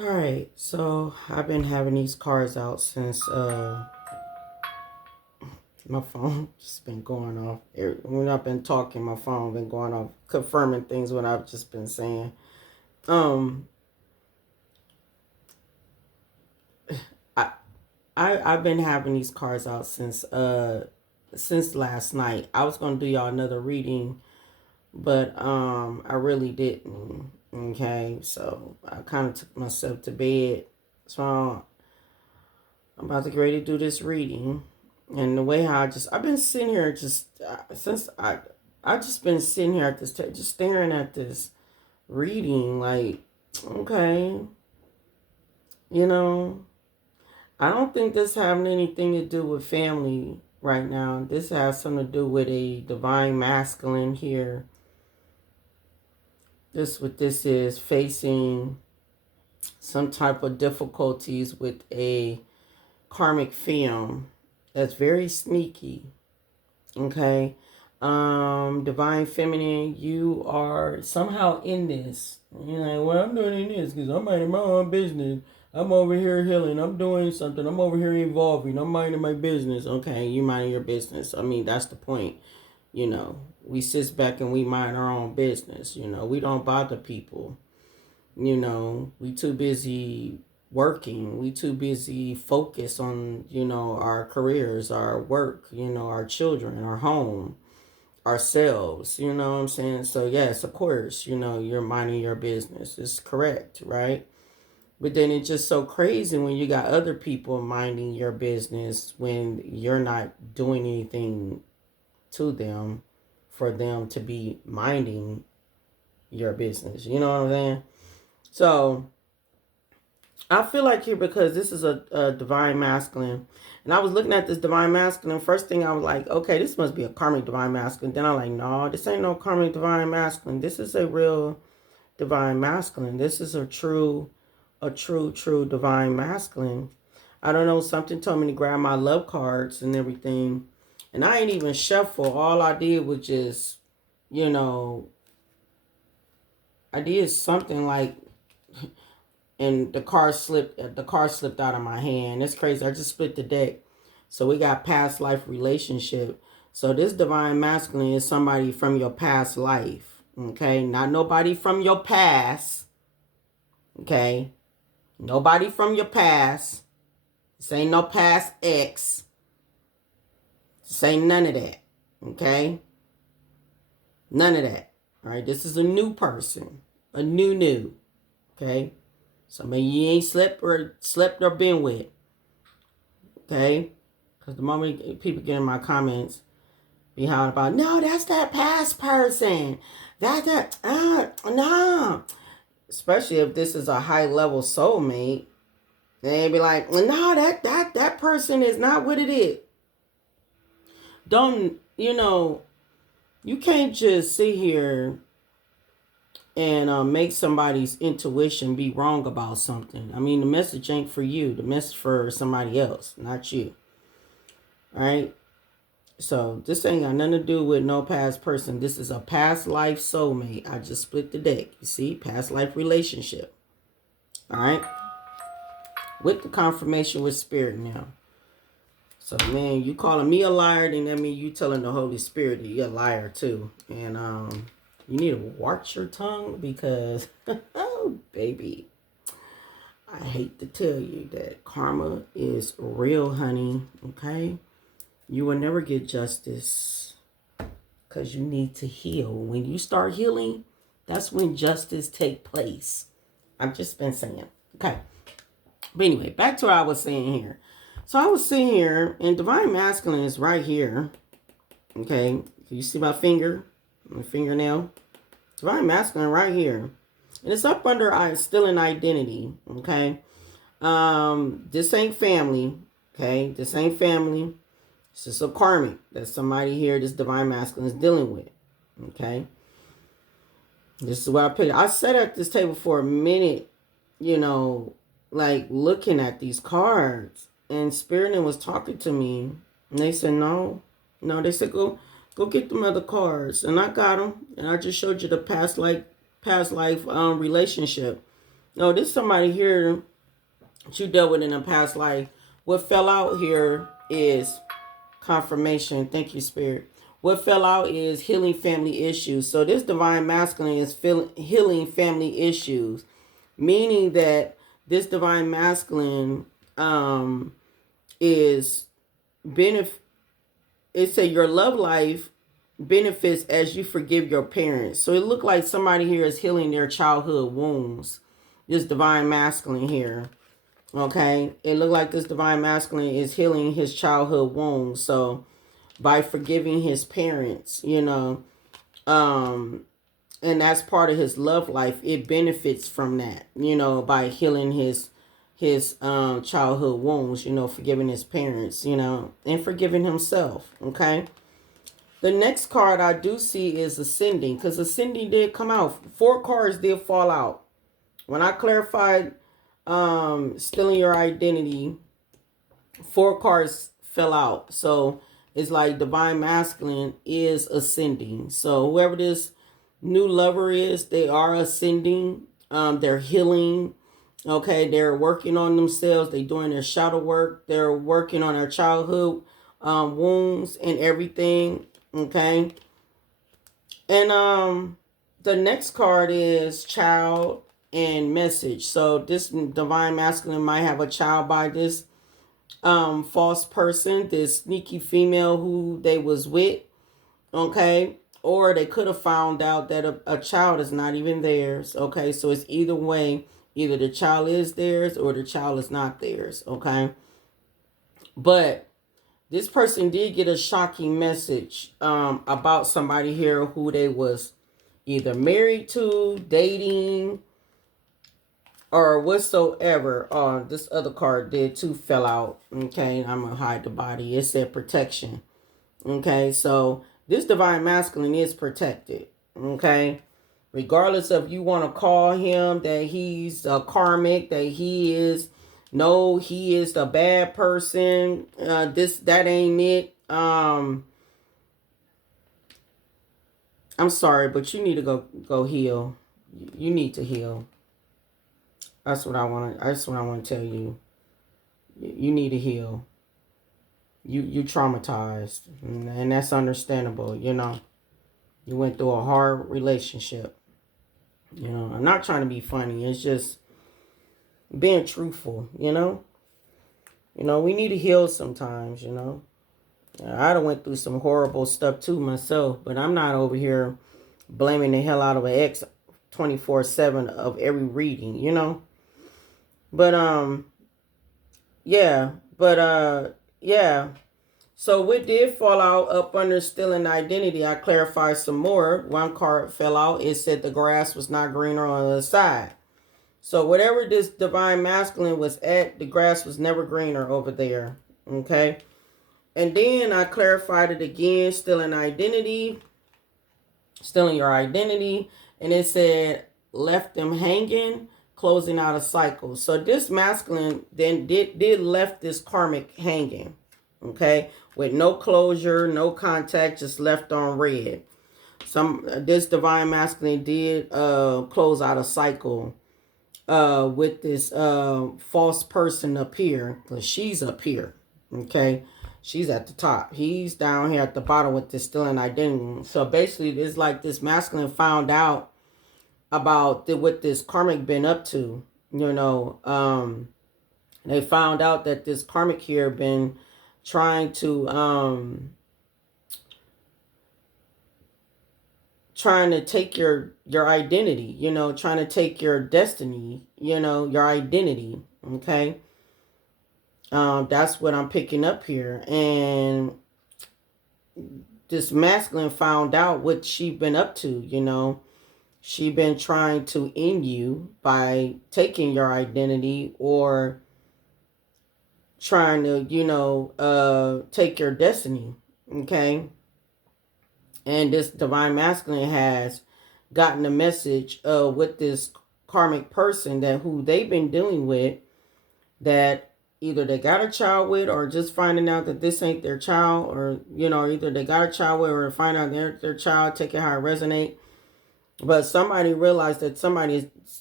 All right, so I've been having these cards out since my phone just been going off. When I've been talking, my phone been going off, confirming things what I've just been saying. Um, I I've been having these cards out since last night. I was gonna do y'all another reading, but I really didn't. Okay, so I kind of took myself to bed. So I'm about to get ready to do this reading. And the way how I've been sitting here just since I just been sitting here at this just staring at this reading like, okay, you know, I don't think this having anything to do with family right now. This has something to do with a divine masculine here. This what this is, facing some type of difficulties with a karmic film that's very sneaky. Okay. Divine feminine, you are somehow in this. You're like, well, I'm doing this because I'm minding my own business. I'm over here healing. I'm doing something. I'm over here evolving. I'm minding my business. Okay, you minding your business. I mean, that's the point. We sit back and we mind our own business. We don't bother people. We too busy working. We too busy focus on, our careers, our work, our children, our home, ourselves. You know what I'm saying? So yes, of course, you're minding your business. It's correct, right? But then it's just so crazy when you got other people minding your business when you're not doing anything to them for them to be minding your business. You know what I'm saying? So I feel like here because this is a divine masculine. And I was looking at this divine masculine. First thing I was like, okay, this must be a karmic divine masculine. Then I'm like, no, this ain't no karmic divine masculine. This is a real divine masculine. This is a true divine masculine. I don't know, something told me to grab my love cards and everything. And I ain't even shuffle. All I did was just, you know, I did something like, and the car slipped out of my hand. It's crazy. I just split the deck. So we got past life relationship. So this divine masculine is somebody from your past life. Okay? Not nobody from your past. Okay? Nobody from your past. This ain't no past ex. This ain't none of that. Okay? None of that. All right? This is a new person. A new. Okay? Somebody you ain't slept or been with. Okay? Because the moment people get in my comments, be hollering about, no, that's that past person. No. Especially if this is a high level soulmate. They be like, no, that person is not what it is. Don't, you can't just sit here and make somebody's intuition be wrong about something. I mean, the message ain't for you. The message for somebody else, not you. All right? So this ain't got nothing to do with no past person. This is a past life soulmate. I just split the deck. You see? Past life relationship. All right? With the confirmation with spirit now. So, man, you calling me a liar, then that means you telling the Holy Spirit that you're a liar too. And you need to watch your tongue because, oh, baby, I hate to tell you that karma is real, honey. Okay? You will never get justice because you need to heal. When you start healing, that's when justice take place. I've just been saying. Okay. But anyway, back to what I was saying here. So I was sitting here, and divine masculine is right here. Okay. Can you see my finger? My fingernail? Divine masculine right here. And it's up under still an identity. Okay. This ain't family. Okay. This ain't family. It's just a karmic that somebody here, this divine masculine, is dealing with. Okay. This is what I picked. I sat at this table for a minute, like looking at these cards. And Spirit was talking to me. And they said, no. They said, go get them other cards. And I got them. And I just showed you the past life relationship. No, this somebody here that you dealt with in a past life. What fell out here is confirmation. Thank you, Spirit. What fell out is healing family issues. So this divine masculine is healing family issues, meaning that this divine masculine is benefit. It said your love life benefits as you forgive your parents. So it looked like somebody here is healing their childhood wounds. This divine masculine here. Okay. It looked like this divine masculine is healing his childhood wounds. So by forgiving his parents, and that's part of his love life. It benefits from that, by healing his childhood wounds, forgiving his parents, and forgiving himself. Okay. The next card I do see is ascending, because ascending did come out. 4 cards did fall out. When I clarified stealing your identity, 4 cards fell out. So it's like divine masculine is ascending. So whoever this new lover is, they are ascending. They're healing. Okay, they're working on themselves. They're doing their shadow work. They're working on their childhood wounds and everything. Okay. And the next card is child and message. So this divine masculine might have a child by this false person, this sneaky female who they was with. Okay. Or they could have found out that a child is not even theirs. Okay. So it's either way. Either the child is theirs or the child is not theirs. Okay. But this person did get a shocking message about somebody here who they was either married to, dating, or whatsoever. This other card did too, fell out. Okay, I'm gonna hide the body. It said protection. Okay, so this divine masculine is protected. Okay, regardless of you want to call him that he's a karmic, that he is. No, he is the bad person. That ain't it. I'm sorry, but you need to go heal. You need to heal. That's what I want to tell you. You need to heal. You traumatized, and that's understandable. You went through a hard relationship. I'm not trying to be funny. It's just being truthful. We need to heal sometimes. I done went through some horrible stuff too myself, but I'm not over here blaming the hell out of an ex 24/7 of every reading. But yeah. So what did fall out up under stealing identity? I clarified some more. One card fell out. It said the grass was not greener on the other side. So whatever this divine masculine was at, the grass was never greener over there. Okay. And then I clarified it again, stealing your identity. And it said, left them hanging, closing out a cycle. So this masculine then did left this karmic hanging. Okay. With no closure, no contact, just left on red. This divine masculine did close out a cycle with this false person up here, because she's up here. Okay. She's at the top. He's down here at the bottom with this stealing identity. So basically, it's like this masculine found out about what this karmic been up to. They found out that this karmic here been trying to take your identity. Trying to take your destiny. Your identity. Okay. That's what I'm picking up here. And this masculine found out what she been up to. She been trying to end you by taking your identity, or trying to, take your destiny. Okay. And this divine masculine has gotten a message with this karmic person that who they've been dealing with, that either they got a child with, or just finding out that this ain't their child, or either they got a child with, or find out their child, take it how it resonate. But somebody realized that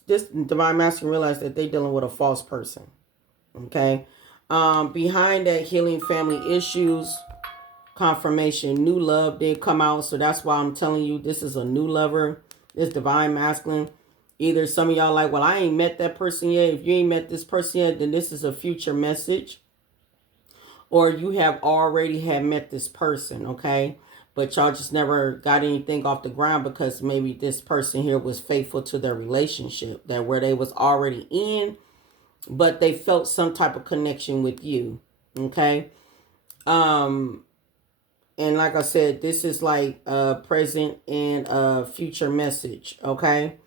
this divine masculine realized that they're dealing with a false person. Okay. Behind that, healing family issues, confirmation, new love did come out. So that's why I'm telling you this is a new lover. This divine masculine. Either some of y'all like, well, I ain't met that person yet. If you ain't met this person yet, then this is a future message. Or you have already had met this person, okay? But y'all just never got anything off the ground because maybe this person here was faithful to their relationship, that where they was already in, but they felt some type of connection with you, okay? And like I said, this is like a present and a future message, okay?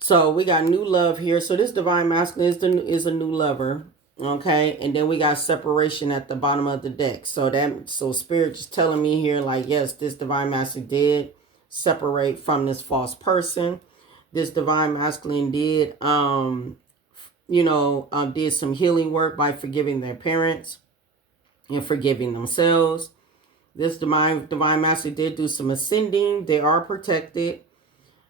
So we got new love here. So this divine masculine is a new lover, okay? And then we got separation at the bottom of the deck. So spirit just telling me here, like, yes, this divine masculine did separate from this false person. This divine masculine did did some healing work by forgiving their parents and forgiving themselves. This divine masculine did do some ascending. They are protected.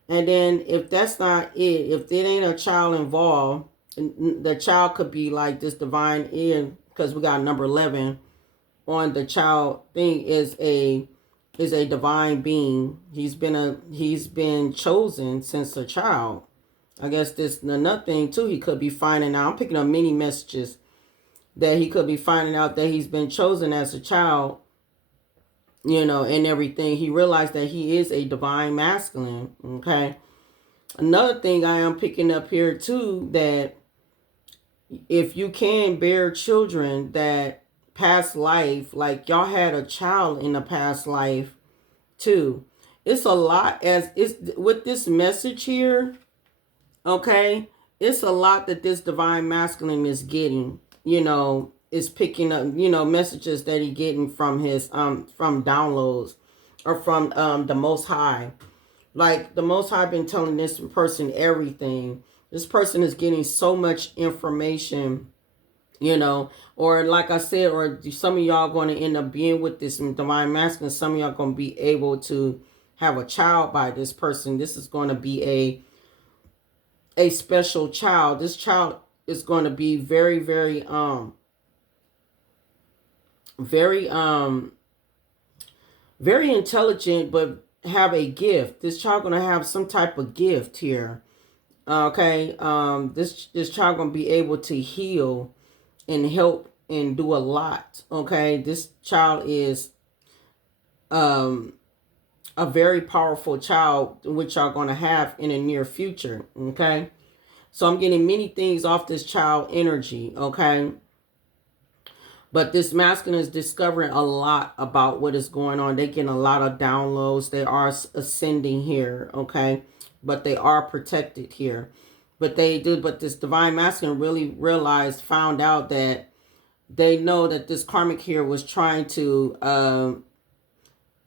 And then if that's not it, if there ain't a child involved, the child could be like this divine in, because we got number 11 on the child thing is a divine being. He's been chosen since a child. I guess this another thing too, he could be finding out. I'm picking up many messages that he could be finding out that he's been chosen as a child, and everything. He realized that he is a divine masculine, okay? Another thing I am picking up here too, that if you can bear children, that past life, like y'all had a child in the past life too. It's a lot as it's with this message here, okay? It's a lot that this divine masculine is getting, is picking up, messages that he getting from his from downloads or from the most high. Like the most high been telling this person everything. This person is getting so much information, or like I said, or some of y'all going to end up being with this divine masculine. Some of y'all going to be able to have a child by this person. This is going to be a special child. This child is going to be very, very, very, very intelligent, but have a gift. This child going to have some type of gift here. Okay. This child going to be able to heal and help and do a lot. Okay. This child is, a very powerful child, which y'all going to have in the near future. Okay. So I'm getting many things off this child energy. Okay. But this masculine is discovering a lot about what is going on. They're getting a lot of downloads. They are ascending here. Okay. But they are protected here. But this divine masculine really found out that they know that this karmic here was trying to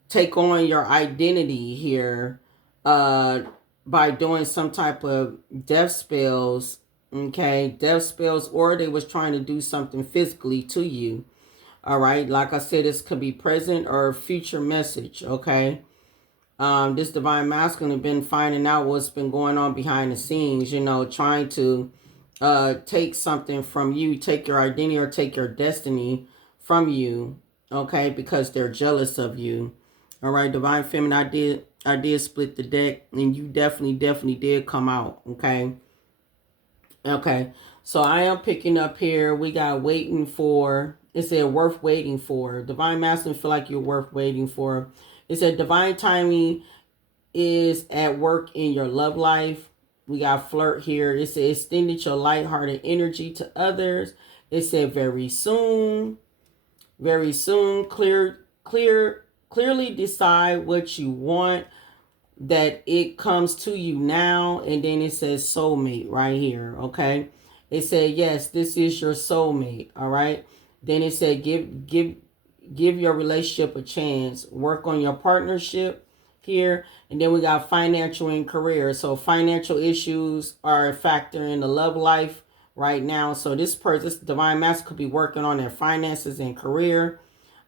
take on your identity here by doing some type of death spells, okay? Death spells, or they was trying to do something physically to you, all right? Like I said, this could be present or future message, okay? This divine masculine has been finding out what's been going on behind the scenes, trying to take something from you, take your identity or take your destiny from you, okay? Because they're jealous of you. All right, divine feminine, I did split the deck, and you definitely did come out. Okay. So I am picking up here. We got waiting for. It said worth waiting for. Divine masculine feel like you're worth waiting for. It said divine timing is at work in your love life. We got flirt here. It said extended your lighthearted energy to others. It said very soon, clearly decide what you want, that it comes to you now. And then it says soulmate right here. Okay. It said, yes, this is your soulmate. All right. Then it said, give your relationship a chance, work on your partnership here. And then we got financial and career. So financial issues are a factor in the love life right now. So this divine master could be working on their finances and career.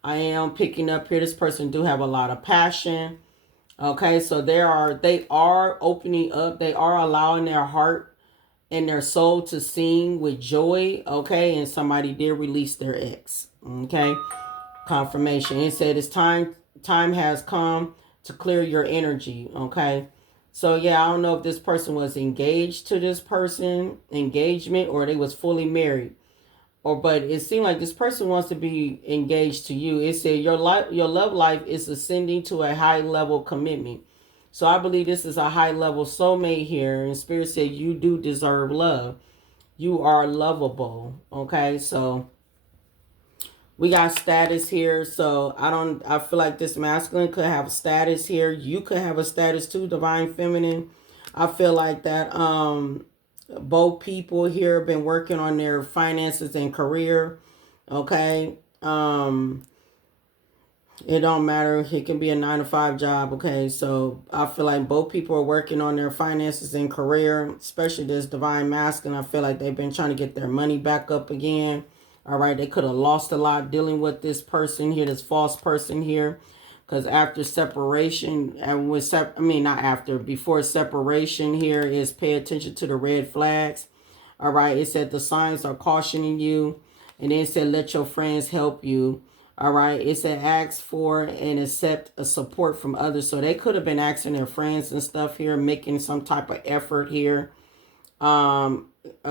I am picking up here, this person do have a lot of passion. Okay, so they are opening up. They are allowing their heart and their soul to sing with joy. Okay, and somebody did release their ex. Okay, confirmation. It said it's time. Time has come to clear your energy. Okay, so yeah, I don't know if this person was engaged to this person, engagement, or they was fully married. Or but it seemed like this person wants to be engaged to you. It said your love life is ascending to a high level commitment. So I believe this is a high level soulmate here. And Spirit said you do deserve love. You are lovable. Okay, so we got status here. So I feel like this masculine could have a status here. You could have a status too, divine feminine. I feel like that both people here have been working on their finances and career. Okay. It don't matter. It can be a 9 to 5 job. Okay. So I feel like both people are working on their finances and career, especially this divine masculine. I feel like they've been trying to get their money back up again. All right. They could have lost a lot dealing with this person here, this false person here. Because after separation, and not after, before separation here is pay attention to the red flags. All right. It said the signs are cautioning you. And then it said let your friends help you. All right. It said ask for and accept a support from others. So they could have been asking their friends and stuff here, making some type of effort here. A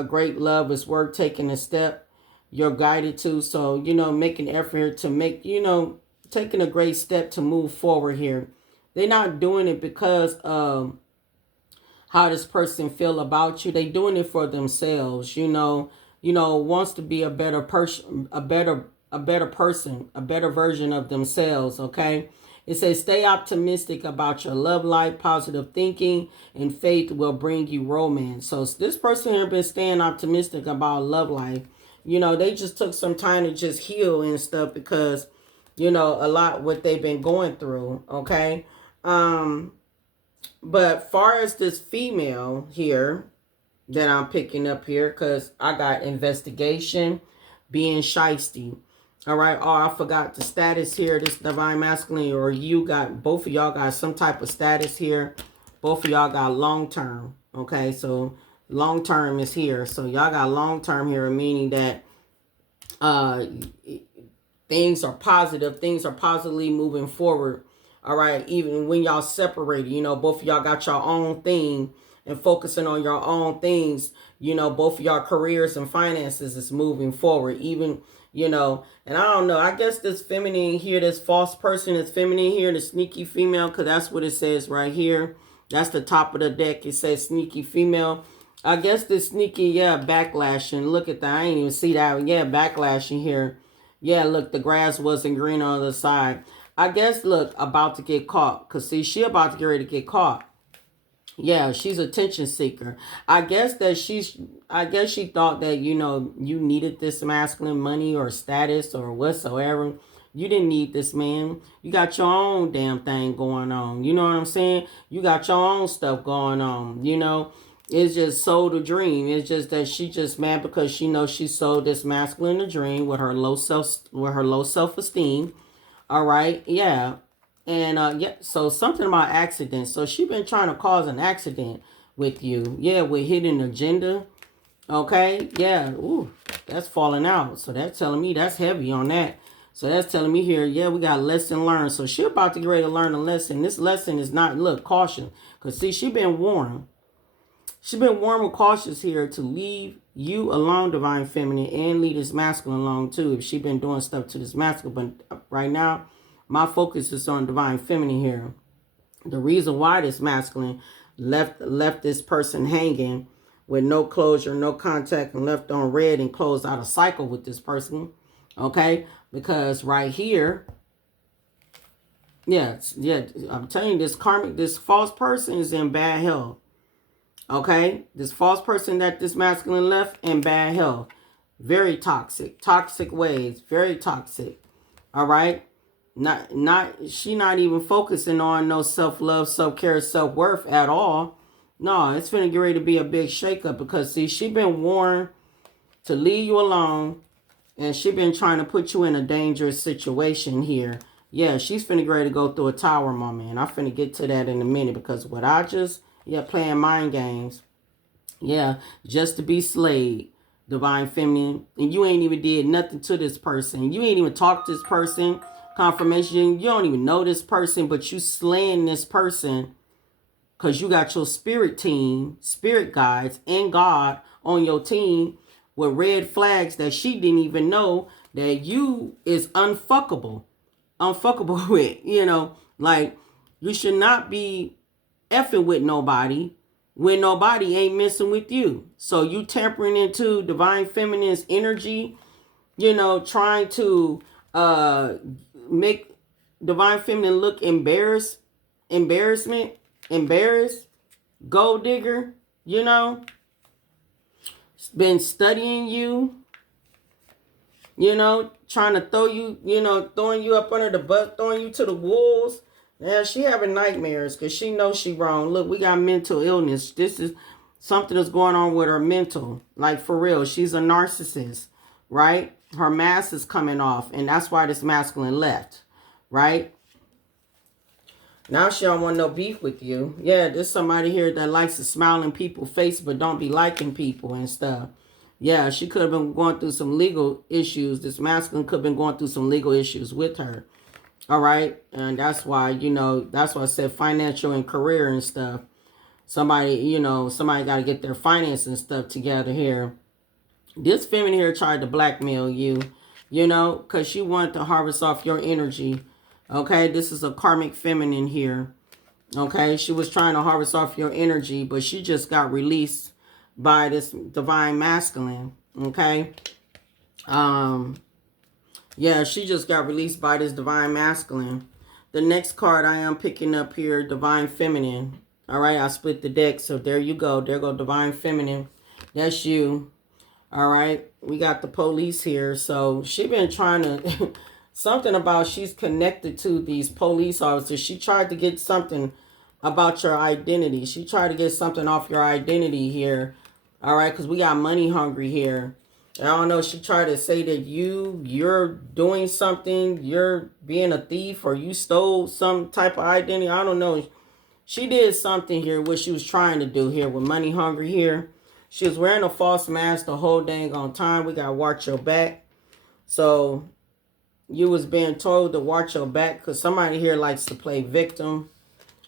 great love is worth taking a step you're guided to. So, making effort here to make, taking a great step to move forward here. They're not doing it because of how this person feel about you. They doing it for themselves, wants to be a better person, a better person, a better version of themselves, okay? It says stay optimistic about your love life, positive thinking, and faith will bring you romance. So this person here been staying optimistic about love life. They just took some time to just heal and stuff because, a lot what they've been going through, okay? But far as this female here that I'm picking up here, because I got investigation, being shisty. All right. Oh, I forgot the status here. This divine masculine, or both of y'all got some type of status here. Both of y'all got long term. Okay. So long term is here. So y'all got long term here, meaning that uh things are positive. Things are positively moving forward. All right. Even when y'all separated, both of y'all got your own thing and focusing on your own things. Both of y'all careers and finances is moving forward. Even, and I don't know. I guess this feminine here, this false person is feminine here, the sneaky female, because that's what it says right here. That's the top of the deck. It says sneaky female. I guess this sneaky, backlashing. Look at that. I ain't even see that. Yeah, backlashing here. Yeah, look, the grass wasn't green on the other side. I guess, look, about to get caught. Because, see, she about to get ready to get caught. Yeah, she's a attention seeker. I guess she thought that, you needed this masculine money or status or whatsoever. You didn't need this man. You got your own damn thing going on. You know what I'm saying? You got your own stuff going on. It's just sold a dream. It's just that she just mad because she knows she sold this masculine a dream with her low self-esteem. All right. Yeah. And so something about accidents. So she been trying to cause an accident with you. Yeah, with hidden agenda. Okay. Yeah. Ooh, that's falling out. So that's telling me that's heavy on that. So that's telling me here, yeah, we got lesson learned. So she about to get ready to learn a lesson. This lesson is not, look, caution. Because see, she been warned. She's been warm and cautious here to leave you alone, divine feminine, and leave this masculine alone too. If she's been doing stuff to this masculine, but right now, my focus is on divine feminine here. The reason why this masculine left this person hanging with no closure, no contact, and left on red and closed out a cycle with this person, okay? Because right here, yeah, I'm telling you, this false person is in bad health. Okay, this false person that this masculine left in bad health. Very toxic ways, very toxic. All right. She not even focusing on no self-love, self-care, self-worth at all. No, it's finna get ready to be a big shakeup because see, she been warned to leave you alone and she been trying to put you in a dangerous situation here. Yeah, she's finna get ready to go through a tower moment. And I'm finna get to that in a minute because what I just, yeah, playing mind games. Yeah, just to be slayed, divine feminine. And you ain't even did nothing to this person. You ain't even talked to this person. Confirmation, you don't even know this person, but you slaying this person because you got your spirit team, spirit guides, and God on your team with red flags that she didn't even know that you is unfuckable with. You know, like you should not be effing with nobody when nobody ain't messing with you. So you tampering into divine feminine's energy, you know, trying to uh make divine feminine look embarrassed, gold digger, you know, been studying you, you know, trying to throw you, you know, throwing you up under the bus, throwing you to the wolves. Yeah, she having nightmares because she knows she wrong. Look, we got mental illness. This is something that's going on with her mental. Like, for real, she's a narcissist, right? Her mask is coming off, and that's why this masculine left, right? Now she don't want no beef with you. Yeah, there's somebody here that likes to smile in people's face but don't be liking people and stuff. Yeah, she could have been going through some legal issues. This masculine could have been going through some legal issues with her. All right. And that's why, you know, that's why I said financial and career and stuff. Somebody, you know, somebody got to get their finance and stuff together here. This feminine here tried to blackmail you, you know, because she wanted to harvest off your energy. Okay. This is a karmic feminine here. Okay. She was trying to harvest off your energy, but she just got released by this divine masculine. Okay. Yeah, she just got released by this divine masculine. The next card I am picking up here, divine feminine. All right, I split the deck, so there you go. There go divine feminine. That's you. All right, we got the police here. So she been trying to something about she's connected to these police officers. She tried to get something about your identity. She tried to get something off your identity here. All right, because we got money hungry here. I don't know. She tried to say that you're doing something, you're being a thief, or you stole some type of identity. I don't know. She did something here, what she was trying to do here with money hungry here. She was wearing a false mask the whole dang on time. We gotta watch your back. So you was being told to watch your back because somebody here likes to play victim.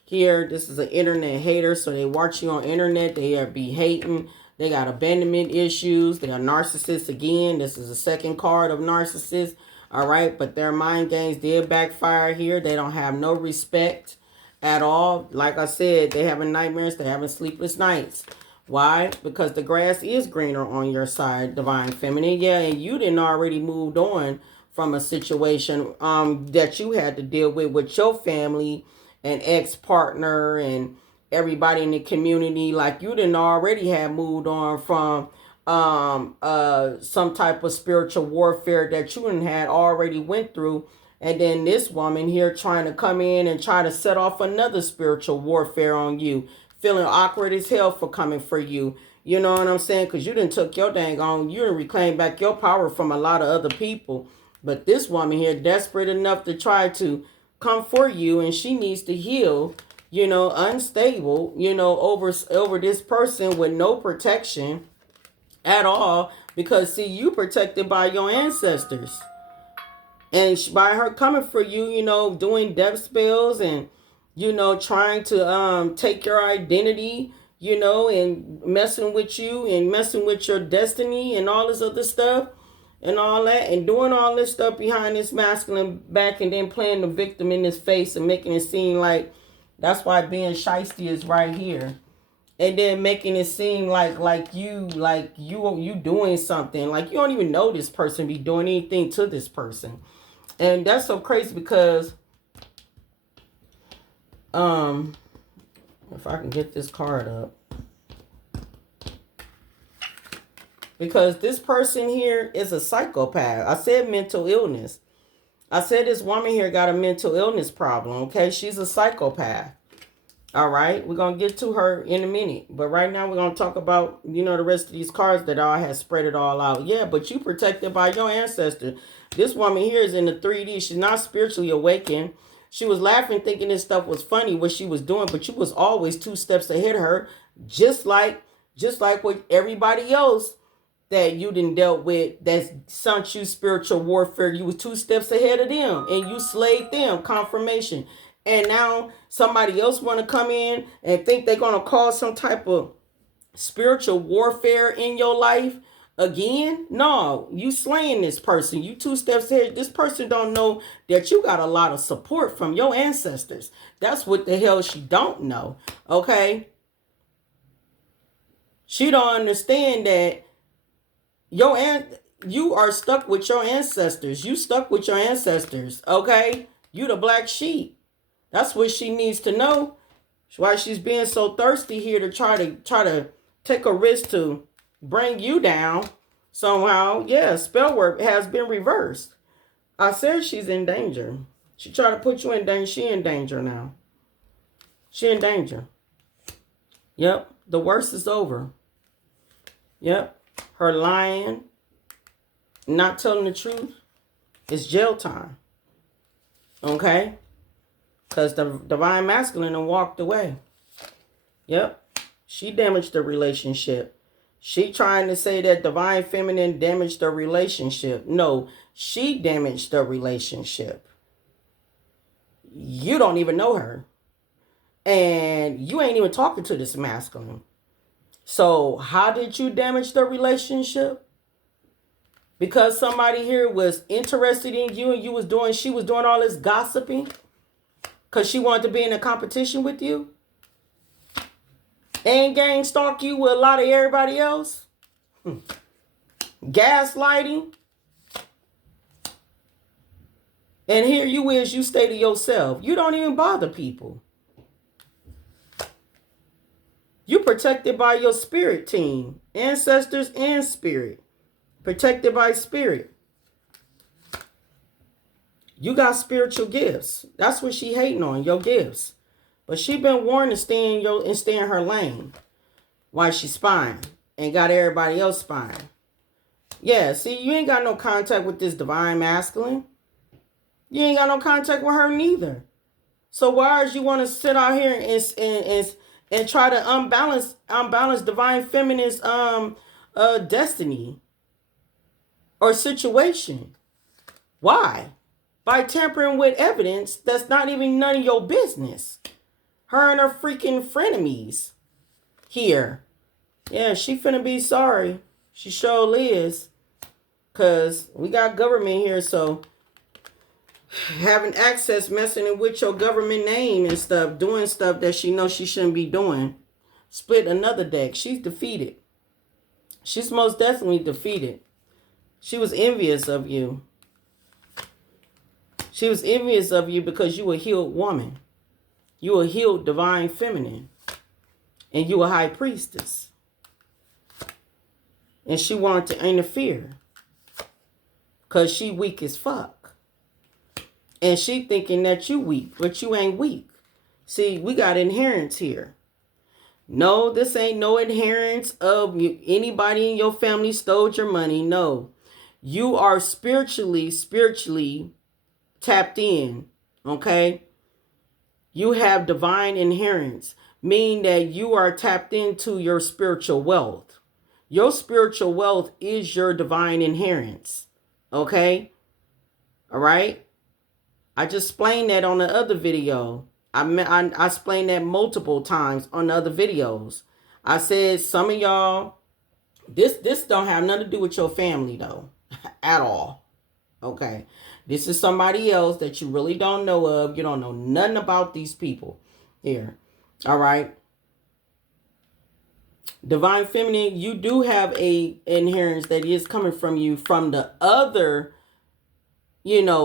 Here, this is an internet hater, so they watch you on internet. They be hating. They got abandonment issues. They are narcissists again. This is the second card of narcissists. All right, but their mind games did backfire here. They don't have no respect at all. Like I said, they having nightmares. They having sleepless nights. Why? Because the grass is greener on your side, divine feminine. Yeah, and you didn't already moved on from a situation that you had to deal with your family and ex-partner and everybody in the community. Like you didn't already have moved on from some type of spiritual warfare that you had already went through. And then this woman here trying to come in and try to set off another spiritual warfare on you, feeling awkward as hell for coming for you. You know what I'm saying? Because you didn't took your dang on, you didn't reclaim back your power from a lot of other people. But this woman here, desperate enough to try to come for you, and she needs to heal, you know, unstable, you know, over this person with no protection at all. Because see, you protected by your ancestors. And by her coming for you, you know, doing death spells and, you know, trying to take your identity, you know, and messing with you and messing with your destiny and all this other stuff and all that, and doing all this stuff behind this masculine back, and then playing the victim in his face and making it seem like that's why being shiesty is right here. And then making it seem like you doing something, like you don't even know this person be doing anything to this person. And that's so crazy because if I can get this card up, because this person here is a psychopath. I said mental illness. I said this woman here got a mental illness problem. Okay, she's a psychopath. All right, we're gonna get to her in a minute, but right now we're gonna talk about, you know, the rest of these cards that all has spread it all out. Yeah, but you protected by your ancestor. This woman here is in the 3D. She's not spiritually awakened. She was laughing, thinking this stuff was funny what she was doing, but you was always 2 steps ahead of her, just like with everybody else that you didn't dealt with that sent you spiritual warfare. You was 2 steps ahead of them and you slayed them. Confirmation. And now somebody else want to come in and think they're going to cause some type of spiritual warfare in your life again. No, you slaying this person. You 2 steps ahead. This person don't know that you got a lot of support from your ancestors. That's what the hell she don't know. Okay. She don't understand that you are stuck with your ancestors. You stuck with your ancestors. Okay. You the black sheep. That's what she needs to know. That's why she's being so thirsty here to try to take a risk to bring you down somehow. Yeah, spell work has been reversed. I said she's in danger. She tried to put you in danger. She in danger now. She in danger. Yep. The worst is over. Yep. Her lying, not telling the truth, is jail time. Okay? Because the divine masculine walked away. Yep. She damaged the relationship. She trying to say that divine feminine damaged the relationship. No, she damaged the relationship. You don't even know her. And you ain't even talking to this masculine. So how did you damage the relationship? Because somebody here was interested in you and she was doing all this gossiping? Because she wanted to be in a competition with you? And gang stalk you with a lot of everybody else? Gaslighting? And here you is, you stay to yourself. You don't even bother people. You protected by your spirit team. Ancestors and spirit. Protected by spirit. You got spiritual gifts. That's what she hating on, your gifts. But she been warned to stay in her lane while she spying and got everybody else spying. Yeah, see, you ain't got no contact with this divine masculine. You ain't got no contact with her neither. So why is you want to sit out here and try to unbalance divine feminine's destiny or situation? Why? By tampering with evidence that's not even none of your business. Her and her freaking frenemies here. Yeah, she finna be sorry. She sure is. Because we got government here, so having access, messing with your government name and stuff, doing stuff that she knows she shouldn't be doing. Split another deck. She's defeated. She's most definitely defeated. She was envious of you. She was envious of you because you a healed woman. You a healed divine feminine. And you a high priestess. And she wanted to interfere. Because she weak as fuck. And she thinking that you weak. But you ain't weak. See, we got inheritance here. No, this ain't no inheritance of anybody in your family stole your money. No. You are spiritually tapped in, okay? You have divine inheritance, meaning that you are tapped into your spiritual wealth. Your spiritual wealth is your divine inheritance, okay? All right? I just explained that on the other video. I explained that multiple times on the other videos. I said some of y'all, this don't have nothing to do with your family though, at all. Okay, this is somebody else that you really don't know of. You don't know nothing about these people here. All right. Divine feminine, you do have a inheritance that is coming from you from the other,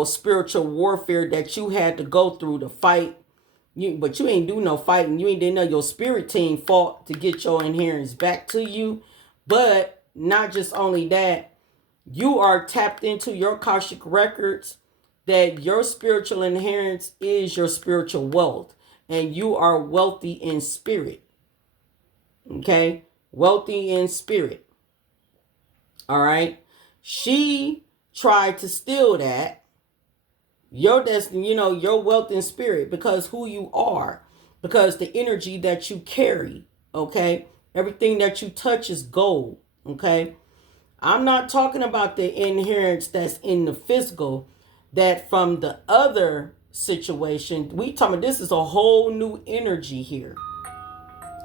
spiritual warfare that you had to go through to fight. But you ain't do no fighting. You ain't did know your spirit team fought to get your inheritance back to you. But not just only that, you are tapped into your Akashic records that your spiritual inheritance is your spiritual wealth. and you are wealthy in spirit. Okay? Wealthy in spirit. All right? She tried to steal that, your destiny, your wealth in spirit, because who you are, because the energy that you carry. Okay? Everything that you touch is gold. Okay? I'm not talking about the inheritance that's in the physical, that from the other situation. We talking about, this is a whole new energy here.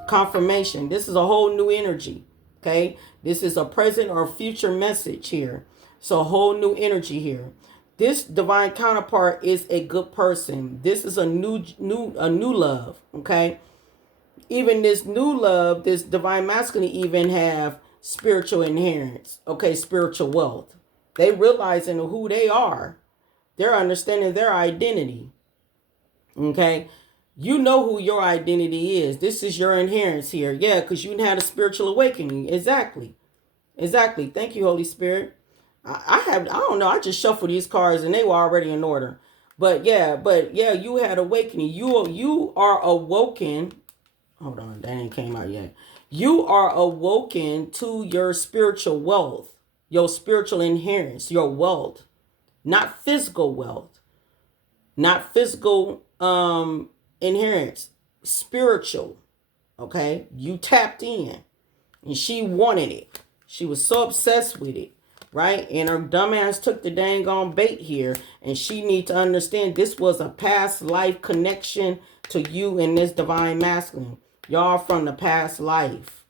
Confirmation. This is a whole new energy. Okay? This is a present or future message here. So a whole new energy here. This divine counterpart is a good person. This is a new love. Okay? Even this new love, this divine masculine even have spiritual inheritance. Okay, spiritual wealth. They realizing who they are. They're understanding their identity. Okay. You know who your identity is. This is your inheritance here. Yeah, because you had a spiritual awakening. Exactly. Exactly. Thank you, Holy Spirit. I don't know. I just shuffled these cards and they were already in order. But yeah, you had awakening. You are awoken. Hold on, that ain't came out yet. You are awoken to your spiritual wealth, your spiritual inheritance, your wealth, not physical wealth, not physical inheritance, spiritual. Okay, you tapped in, and she wanted it. She was so obsessed with it, right? And her dumbass took the dang on bait here, and she need to understand this was a past life connection to you and this divine masculine. Y'all from the past life.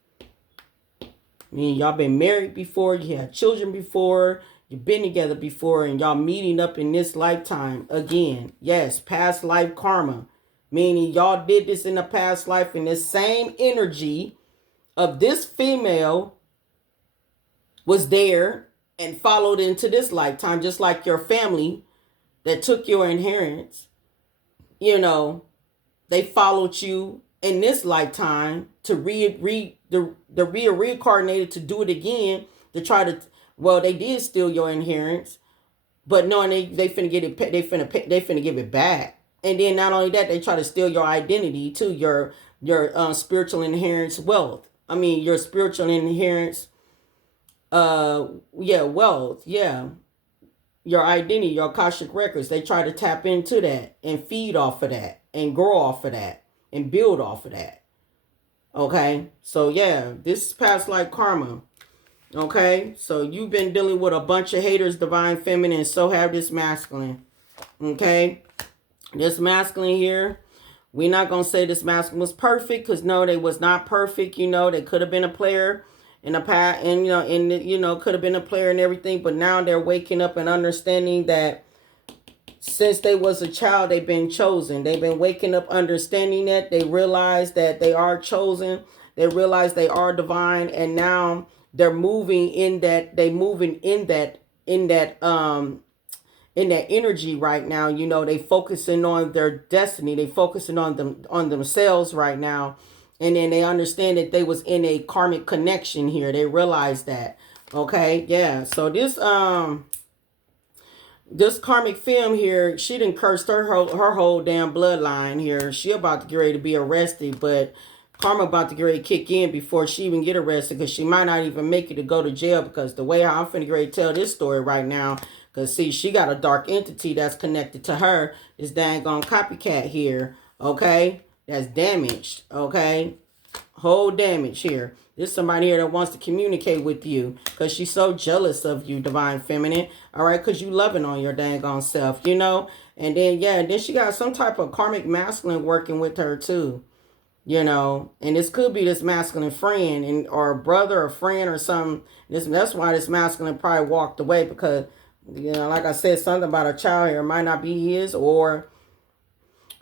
I mean, y'all been married before, you had children before, you've been together before, and y'all meeting up in this lifetime again. Yes, past life karma. Meaning y'all did this in the past life, and this same energy of this female was there and followed into this lifetime, just like your family that took your inheritance. They followed you in this lifetime to reincarnated to do it again, to try to, well, they did steal your inheritance, but knowing they finna get it, they finna give it back. And then not only that, they try to steal your identity too, your spiritual inheritance wealth. I mean, your spiritual inheritance, wealth, yeah. Your identity, your Akashic records, they try to tap into that and feed off of that and grow off of that and build off of that. Okay, so yeah, this is past life karma. Okay, so you've been dealing with a bunch of haters, divine feminine, and so have this masculine. Okay, this masculine here, we're not gonna say this masculine was perfect, because no, they was not perfect. They could have been a player in the past, and could have been a player and everything, but now they're waking up and understanding that since they was a child, they've been chosen. They've been waking up, understanding that they realize that they are chosen. They realize they are divine, and now they're moving in that. They moving in that energy right now. They focusing on their destiny. They focusing on themselves right now, and then they understand that they was in a karmic connection here. They realize that. Okay, yeah. So this karmic film here, she done cursed her whole damn bloodline here. She about to get ready to be arrested, but karma about to get ready to kick in before she even get arrested, because she might not even make it to go to jail, because the way how I'm finna get ready to tell this story right now, because see, she got a dark entity that's connected to her, this dang on copycat here, okay? That's damaged, okay? Whole damage here. There's somebody here that wants to communicate with you because she's so jealous of you, divine feminine. All right, because you loving on your dang on self, And then, then she got some type of karmic masculine working with her too, And this could be this masculine friend or brother or friend or something. That's why this masculine probably walked away, because, like I said, something about a child here might not be his, or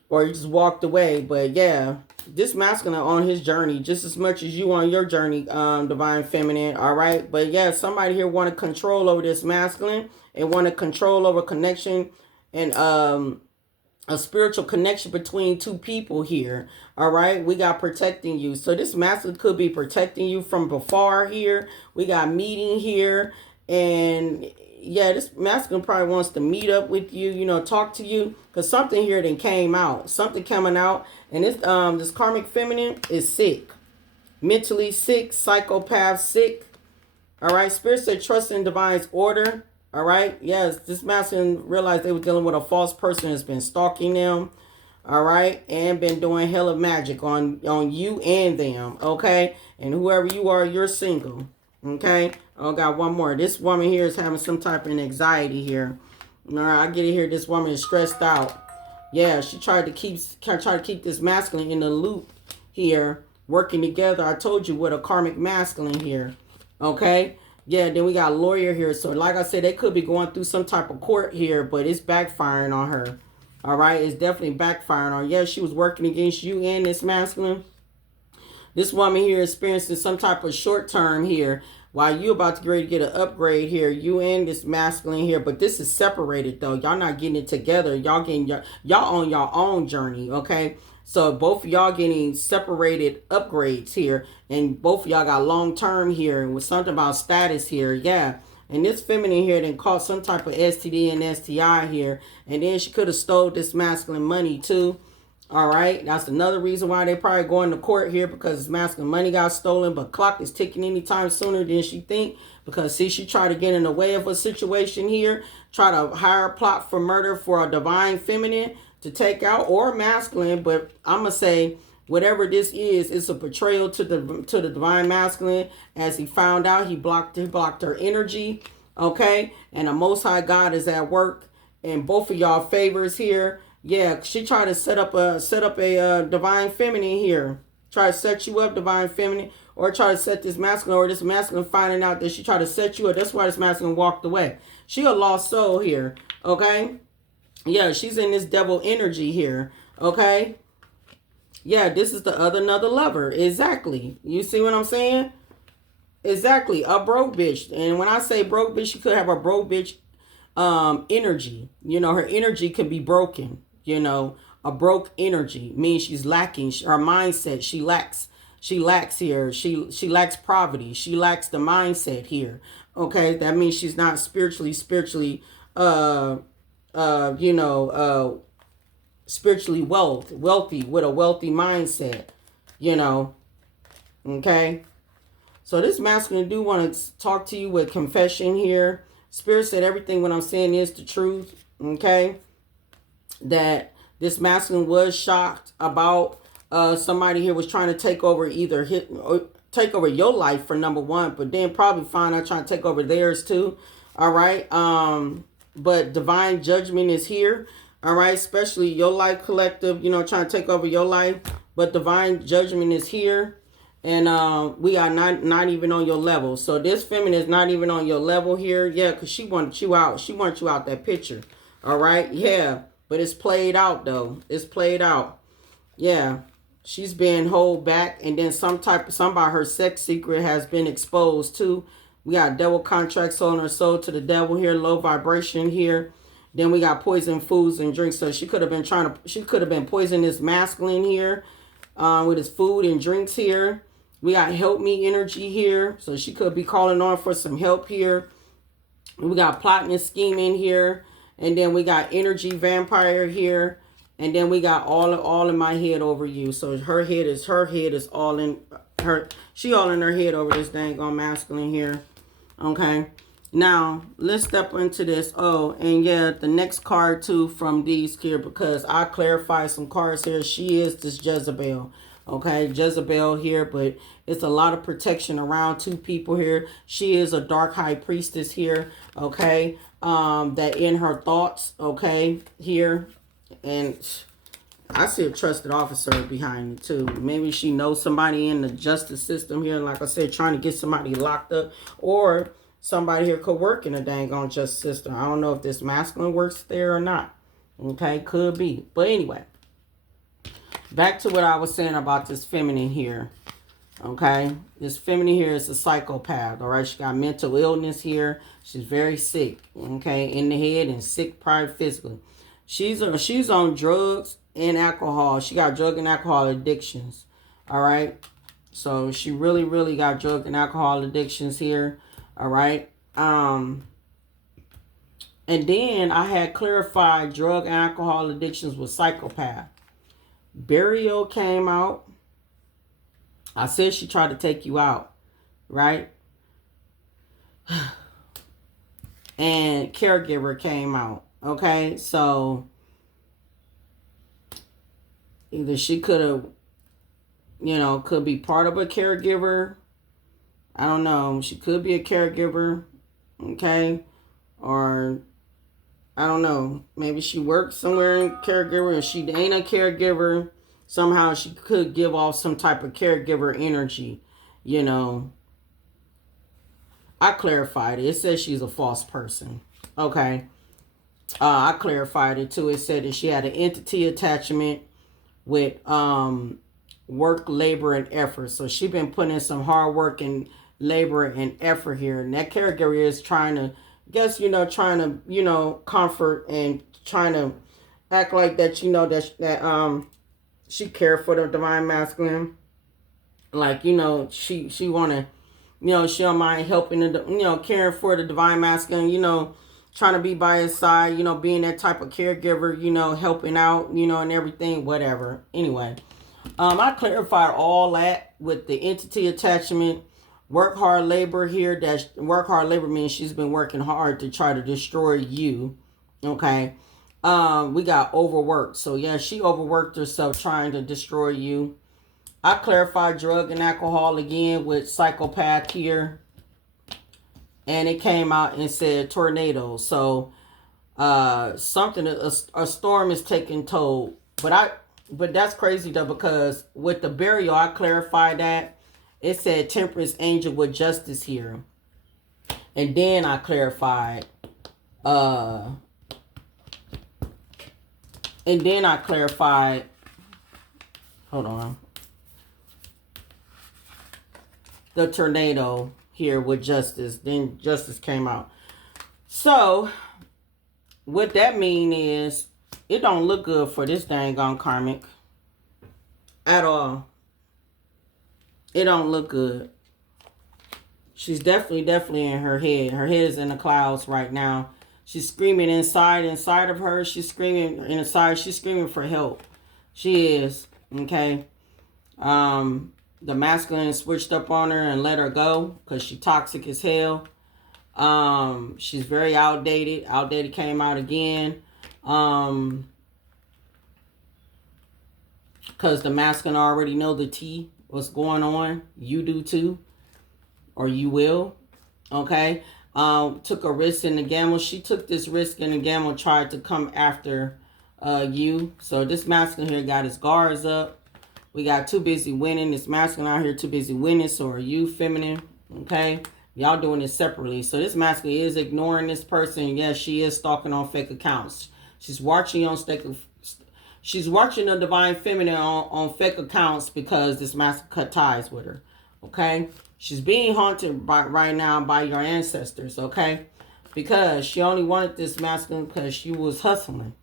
he just walked away. But yeah, this masculine on his journey just as much as you on your journey, divine feminine. All right, but yeah, somebody here want to control over this masculine and want to control over connection and a spiritual connection between two people here. All right, we got protecting you. So this masculine could be protecting you from afar here. We got meeting here, and yeah, this masculine probably wants to meet up with you, you know, talk to you, because something here then came out, something coming out, and this karmic feminine is sick, mentally sick, psychopath sick. All right, spirit said trust in divine's order. All right, yes, this masculine realized they were dealing with a false person that's been stalking them. All right, and been doing hell of magic on you and them. Okay, and whoever you are, you're single. Okay. Oh, got one more. This woman here is having some type of anxiety here. All right, I get it here. This woman is stressed out. Yeah, she tried to keep this masculine in the loop here, working together. I told you with a karmic masculine here. Okay. Yeah, then we got a lawyer here. So like I said, they could be going through some type of court here, but it's backfiring on her. All right, it's definitely backfiring on her. Yeah, she was working against you and this masculine. This woman here experiencing some type of short term here while you about to get ready to get an upgrade here. You and this masculine here, but this is separated though. Y'all not getting it together. Y'all on your own journey, okay? So both of y'all getting separated upgrades here, and both of y'all got long term here with something about status here, yeah. And this feminine here then caught some type of STD and STI here, and then she could have stole this masculine money too. All right, that's another reason why they probably going to court here, because this masculine money got stolen, but clock is ticking anytime sooner than she think, because see, she tried to get in the way of a situation here, try to hire a plot for murder for a divine feminine to take out, or masculine, but I'm gonna say whatever this is, it's a betrayal to the divine masculine. As he found out, he blocked her energy, okay, and the Most High God is at work in both of y'all favors here. Yeah, she tried to set up a divine feminine here. Try to set you up, divine feminine, or try to set this masculine, or this masculine finding out that she tried to set you up. That's why this masculine walked away. She a lost soul here, okay? Yeah, she's in this devil energy here, okay? Yeah, this is another lover. Exactly. You see what I'm saying? Exactly. A broke bitch. And when I say broke bitch, she could have a broke bitch energy. You know, her energy can be broken. You know, a broke energy means she's lacking her mindset. She lacks here. She lacks poverty. She lacks the mindset here. Okay, that means she's not spiritually spiritually wealthy with a wealthy mindset, you know. Okay, so this masculine do want to talk to you with confession here. Spirit said everything what I'm saying is the truth. Okay, that this masculine was shocked about somebody here was trying to take over take over your life for number one, but then probably find out trying to take over theirs too. All right, but divine judgment is here. All right, especially your life collective, you know, trying to take over your life, but divine judgment is here. And we are not even on your level. So this feminine is not even on your level here. Yeah, because she wanted you out. She wanted you out that picture. All right. Yeah. But it's played out though. It's played out. Yeah. She's been held back. And then somebody her sex secret has been exposed too. We got devil contract sold her soul to the devil here. Low vibration here. Then we got poison foods and drinks. So she could have been poisoning this masculine here with his food and drinks here. We got help me energy here. So she could be calling on for some help here. We got plotting and scheming here. And then we got energy vampire here. And then we got all in my head over you. So her head is all in her. She all in her head over this dang on masculine here. Okay. Now, let's step into this. Oh, and yeah, the next card too from these here, because I clarified some cards here. She is this Jezebel. Okay, Jezebel here, but it's a lot of protection around two people here. She is a dark high priestess here. Okay, that in her thoughts. Okay, here, and I see a trusted officer behind it too. Maybe she knows somebody in the justice system here. Like I said, trying to get somebody locked up, or somebody here could work in a dang on justice system. I don't know if this masculine works there or not. Okay, could be. But anyway, back to what I was saying about this feminine here. Okay, this feminine here is a psychopath. All right, she got mental illness here. She's very sick. Okay, in the head and sick prior physically. She's on drugs and alcohol. She got drug and alcohol addictions. All right, so she really got drug and alcohol addictions here. All right. And then I had clarified drug and alcohol addictions with psychopath. Burial came out. I said she tried to take you out, right? And caregiver came out. Okay, so either she could have, could be part of a caregiver. I don't know. She could be a caregiver. Okay, or I don't know. Maybe she works somewhere in caregiver and she ain't a caregiver. Somehow she could give off some type of caregiver energy. You know, I clarified it. It says she's a false person. Okay. I clarified it too. It said that she had an entity attachment with work, labor, and effort. So she been putting in some hard work and labor and effort here. And that caregiver is trying to, comfort and trying to act like that, that she cared for the divine masculine. Like, she wanna, she don't mind helping the, caring for the divine masculine, trying to be by his side, being that type of caregiver, helping out, and everything, whatever. Anyway, I clarified all that with the entity attachment. Work hard labor here. That work hard labor means she's been working hard to try to destroy you. Okay. We got overworked. So yeah, she overworked herself trying to destroy you. I clarified drug and alcohol again with psychopath here. And it came out and said tornado. So something, a storm is taking toll. But that's crazy though, because with the burial, I clarified that. It said temperance angel with justice here. And then I clarified, uh, hold on, the tornado here with justice. Then justice came out. So what that mean is it don't look good for this dang on karmic at all. It don't look good. She's definitely in her head. Her head is in the clouds right now. She's screaming inside of her. She's screaming inside. She's screaming for help. She is. Okay. The masculine switched up on her and let her go because she's toxic as hell. She's very outdated. Outdated came out again. Because the masculine already know the tea, what's going on. You do too. Or you will. Okay. Took a risk in the gamble. She took this risk in the gamble, tried to come after you. So this masculine here got his guards up. We got too busy winning. This masculine out here too busy winning. So are you feminine? Okay. Y'all doing it separately. So this masculine is ignoring this person. Yes, she is stalking on fake accounts. She's watching on She's watching the divine feminine on fake accounts because this masculine cut ties with her. Okay. She's being haunted right now by your ancestors. Okay. Because she only wanted this masculine because she was hustling.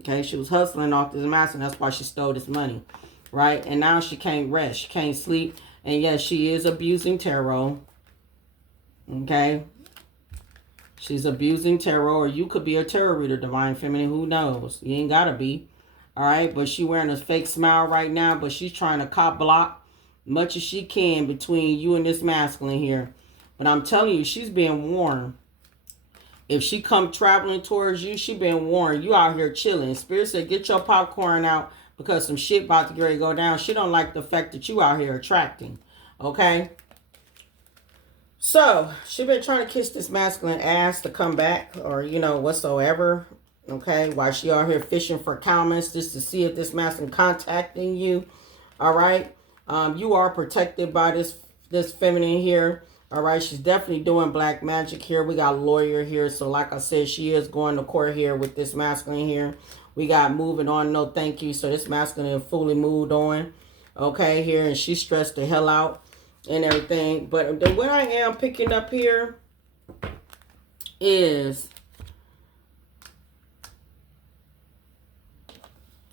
Okay. She was hustling off this masculine. That's why she stole this money. Right. And now she can't rest. She can't sleep. And yes, she is abusing tarot. Okay. She's abusing tarot, or you could be a tarot reader, divine feminine. Who knows? You ain't gotta be. All right. But she wearing a fake smile right now, but she's trying to cop block much as she can between you and this masculine here. But I'm telling you, she's being warned. If she come traveling towards you, she been warned. You out here chilling. Spirit said, get your popcorn out because some shit about to get ready to go down. She don't like the fact that you out here attracting. Okay? So, she been trying to kiss this masculine ass to come back or, whatsoever. Okay? While she out here fishing for comments just to see if this masculine contacting you. All right? You are protected by this feminine here. All right. She's definitely doing black magic here. We got lawyer here. So like I said, she is going to court here with this masculine here. We got moving on. No, thank you. So this masculine fully moved on. Okay. Here. And she stressed the hell out and everything. But what I am picking up here is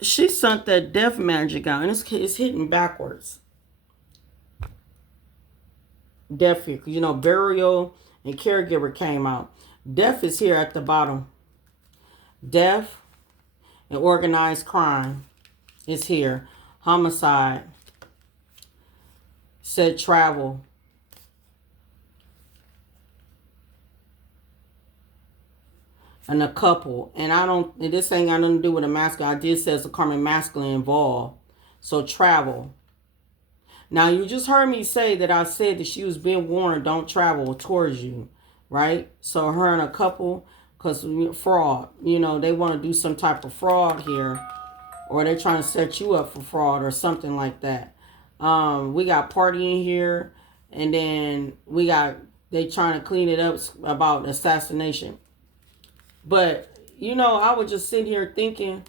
she sent that death magic out and it's hitting backwards. Death here, burial and caregiver came out. Death is here at the bottom. Death and organized crime is here. Homicide. Said travel. And a couple. And I don't, this ain't got nothing to do with a masculine. I did says the karmic masculine involved. So travel. Now you just heard me say that I said that she was being warned, don't travel towards you. Right? So her and a couple, because fraud, you know, they want to do some type of fraud here. Or they're trying to set you up for fraud or something like that. We got partying here. And then we got, they trying to clean it up about assassination. But, you know, I was just sitting here thinking,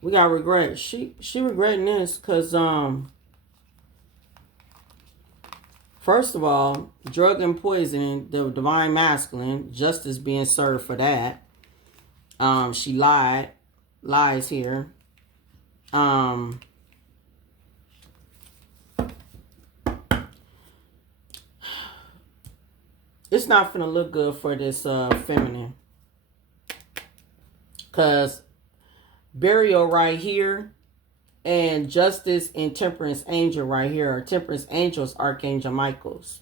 we got regret. She regretting this because, first of all, drug and poison, the divine masculine, justice being served for that. She lies here. It's not gonna look good for this feminine. Because burial right here and justice and temperance angel right here are temperance angels, Archangel Michael's.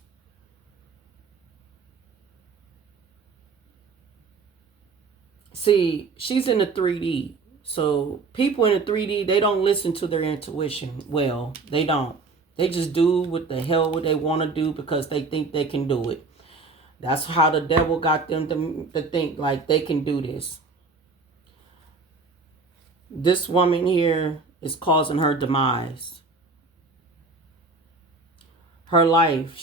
See, she's in the 3D. So people in the 3D, they don't listen to their intuition well. They don't. They just do what the hell what they want to do because they think they can do it. That's how the devil got them to think like they can do this. This woman here is causing her demise. Her life,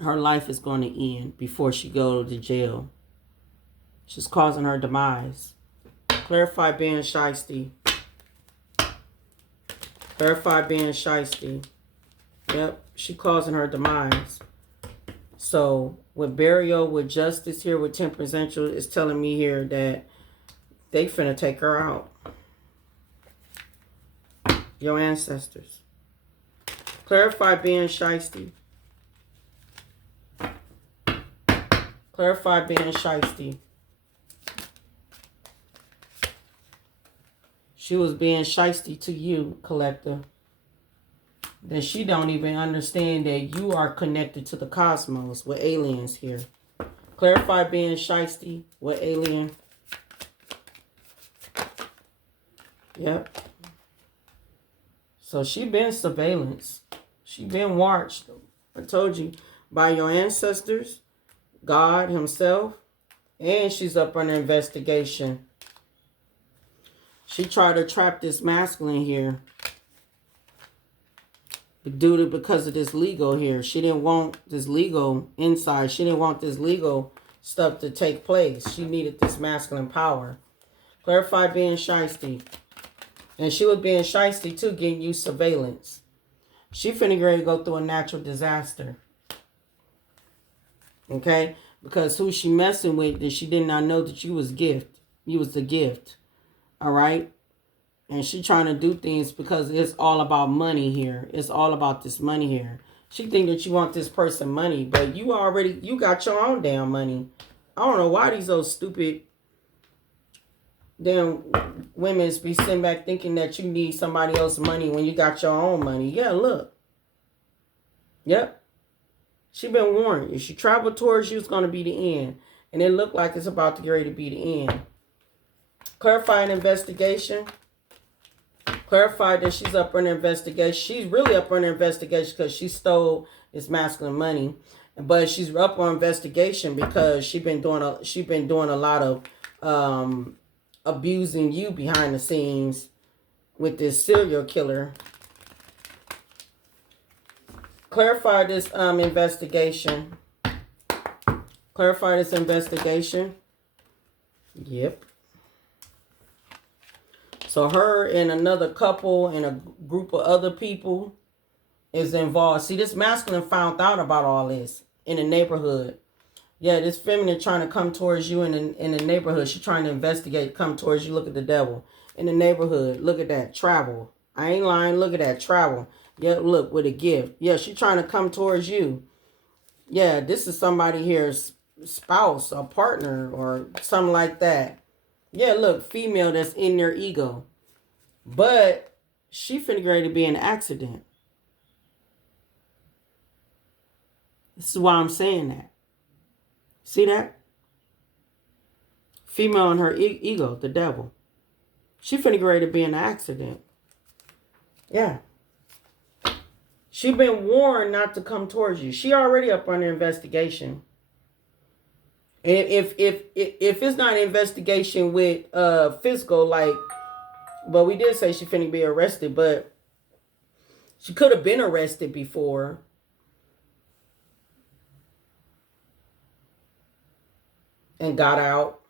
her life is going to end before she goes to jail. She's causing her demise. Clarify being shiesty. Clarify being shiesty. Yep, she causing her demise. So with burial, with justice here, with temperance angel, is telling me here that they finna take her out. Your ancestors. Clarify being shiesty. Clarify being shiesty. She was being shiesty to you, collector. That she don't even understand that you are connected to the cosmos with aliens here. Clarify being shiesty with alien. Yep. So she been surveillance. She been watched. I told you, by your ancestors, God himself, and she's up on an investigation. She tried to trap this masculine here. Because of this legal here. She didn't want this legal inside. She didn't want this legal stuff to take place. She needed this masculine power. Clarify being shiesty. And she was being shiesty too, getting you surveillance. She finna ready to go through a natural disaster. Okay? Because who she messing with, that she did not know that you was gift. You was the gift. Alright? And she trying to do things because it's all about money here. It's all about this money here. She think that you want this person money, but you got your own damn money. I don't know why these old stupid damn women be sitting back thinking that you need somebody else's money when you got your own money. Yeah, look. Yep. She been warned. If she traveled towards you, it's going to be the end. And it looked like it's about to get ready to be the end. Clarify an investigation. Clarify that she's up on an investigation. She's really up on an investigation because she stole this masculine money. But she's up on investigation because she's been doing a lot of abusing you behind the scenes with this serial killer. Clarify this investigation. Clarify this investigation. Yep. So her and another couple and a group of other people is involved. See, this masculine found out about all this in the neighborhood. Yeah, this feminine trying to come towards you in the neighborhood. She's trying to investigate, come towards you. Look at the devil. In the neighborhood, look at that. Travel. I ain't lying. Look at that. Travel. Yeah, look, with a gift. Yeah, she's trying to come towards you. Yeah, this is somebody here's spouse or partner or something like that. Yeah, look, female that's in their ego. But she finna get ready to be an accident. This is why I'm saying that. See that? Female and her ego, the devil. She finna get ready to be an accident. Yeah. She been warned not to come towards you. She already up under investigation. And if it's not an investigation with physical, like, but we did say she finna be arrested, but she could have been arrested before. And got out.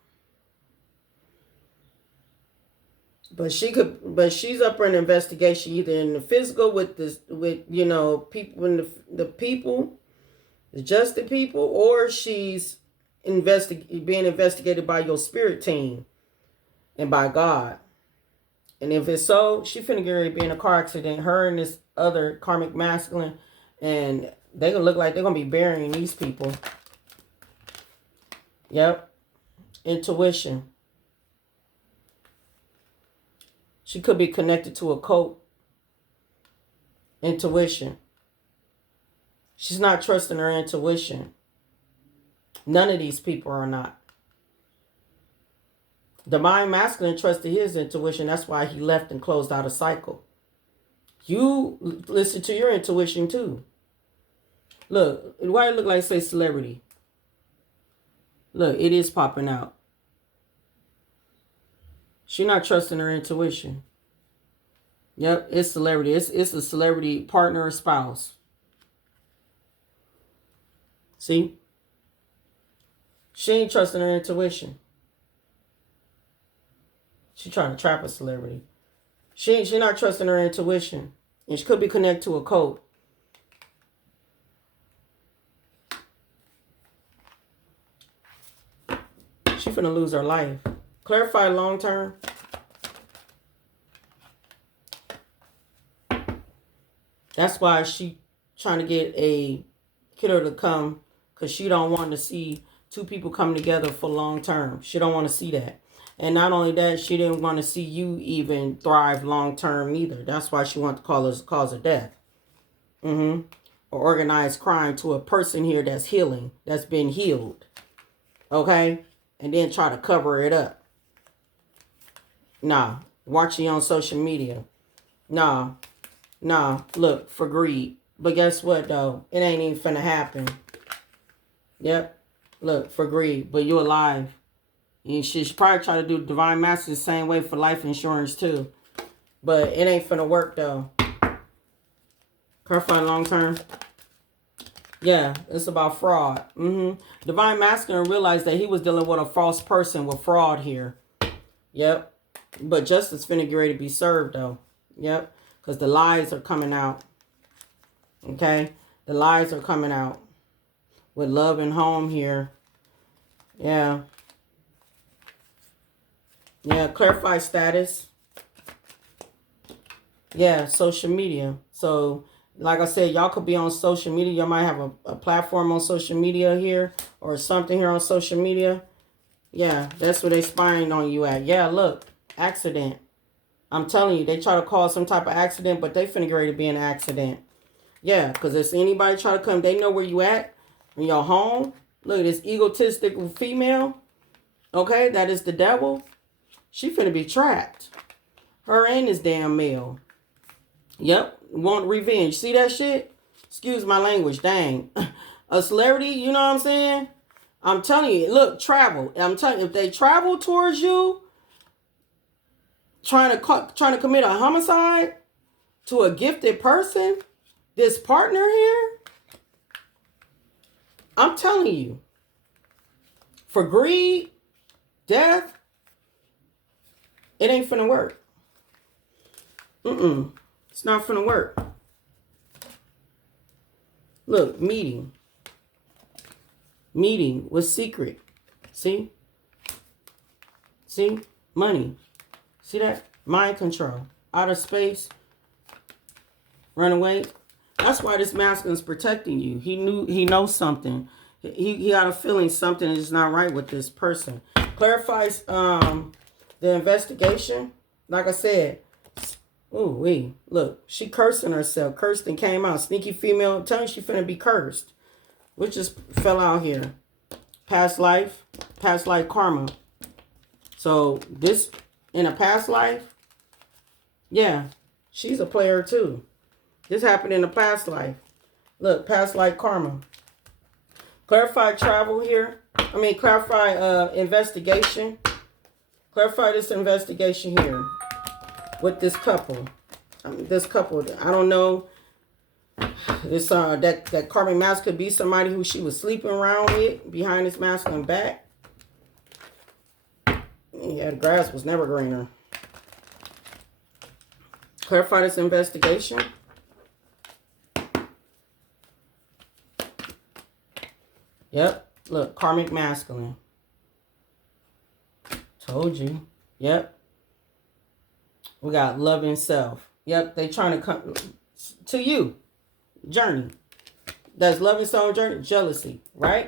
But she's up for an investigation either in the physical with people in the people, the justice people, or she's being investigated by your spirit team and by God. And if it's so, she finna get ready to be in a car accident, her and this other karmic masculine, and they gonna look like they're gonna be burying these people. Yep. Intuition. She could be connected to a cult. Intuition. She's not trusting her intuition. None of these people are not. Divine Masculine trusted his intuition. That's why he left and closed out a cycle. You listen to your intuition too. Look, why it look like say celebrity? Look, it is popping out. She's not trusting her intuition. Yep, it's celebrity. It's a celebrity partner or spouse. See? She ain't trusting her intuition. She trying to trap a celebrity. She not trusting her intuition. And she could be connected to a cult. She finna lose her life. Clarify long term. That's why she trying to get a kiddo to come, because she don't want to see two people come together for long term. She don't want to see that. And not only that, she didn't want to see you even thrive long term either. That's why she wanted to call us cause of death. Or organized crime to a person here that's healing, that's been healed. Okay? And then try to cover it up. Nah. Watching you on social media. Nah. Look, for greed. But guess what, though? It ain't even finna happen. Yep. Look, for greed. But you alive. You should probably try to do Divine Master the same way for life insurance, too. But it ain't finna work, though. Clarify long term. Yeah, it's about fraud. Divine Masculine realized that he was dealing with a false person with fraud here. Yep. But justice finna get ready to be served, though. Yep. Because the lies are coming out. Okay? The lies are coming out. With love and home here. Yeah. Yeah, clarify status. Yeah, social media. So, like I said, y'all could be on social media. Y'all might have a platform on social media here. Or something here on social media. Yeah, that's where they spying on you at. Yeah, look. Accident. I'm telling you, they try to cause some type of accident, but they finna get ready to be an accident. Yeah, because if anybody try to come, they know where you at. In your home. Look at this egotistic female. Okay, that is the devil. She finna be trapped. Her and this damn male. Yep, want revenge. See that shit? Excuse my language, dang. A celebrity, you know what I'm saying? I'm telling you, look, travel. I'm telling you, if they travel towards you, trying to commit a homicide to a gifted person, this partner here, I'm telling you, for greed, death, it ain't finna work. It's not finna work. Look, meeting. Meeting was secret. See? See? Money. See that? Mind control. Outer space. Run away. That's why this masculine's protecting you. He knows something. He got a feeling something is not right with this person. Clarifies The investigation, like I said, ooh, look, she cursing herself. Cursed and came out. Sneaky female. I'm telling you, she finna be cursed. Which just fell out here. Past life karma. So this, in a past life, yeah, she's a player too. This happened in a past life. Look, past life karma. Clarify travel here. Clarify investigation. Clarify this investigation here with this couple. I don't know. This that karmic mask could be somebody who she was sleeping around with behind this masculine back. Yeah, the grass was never greener. Clarify this investigation. Yep. Look, karmic masculine. Told you. Yep. We got loving self. Yep. They trying to come to you. Journey. That's loving self journey. Jealousy. Right?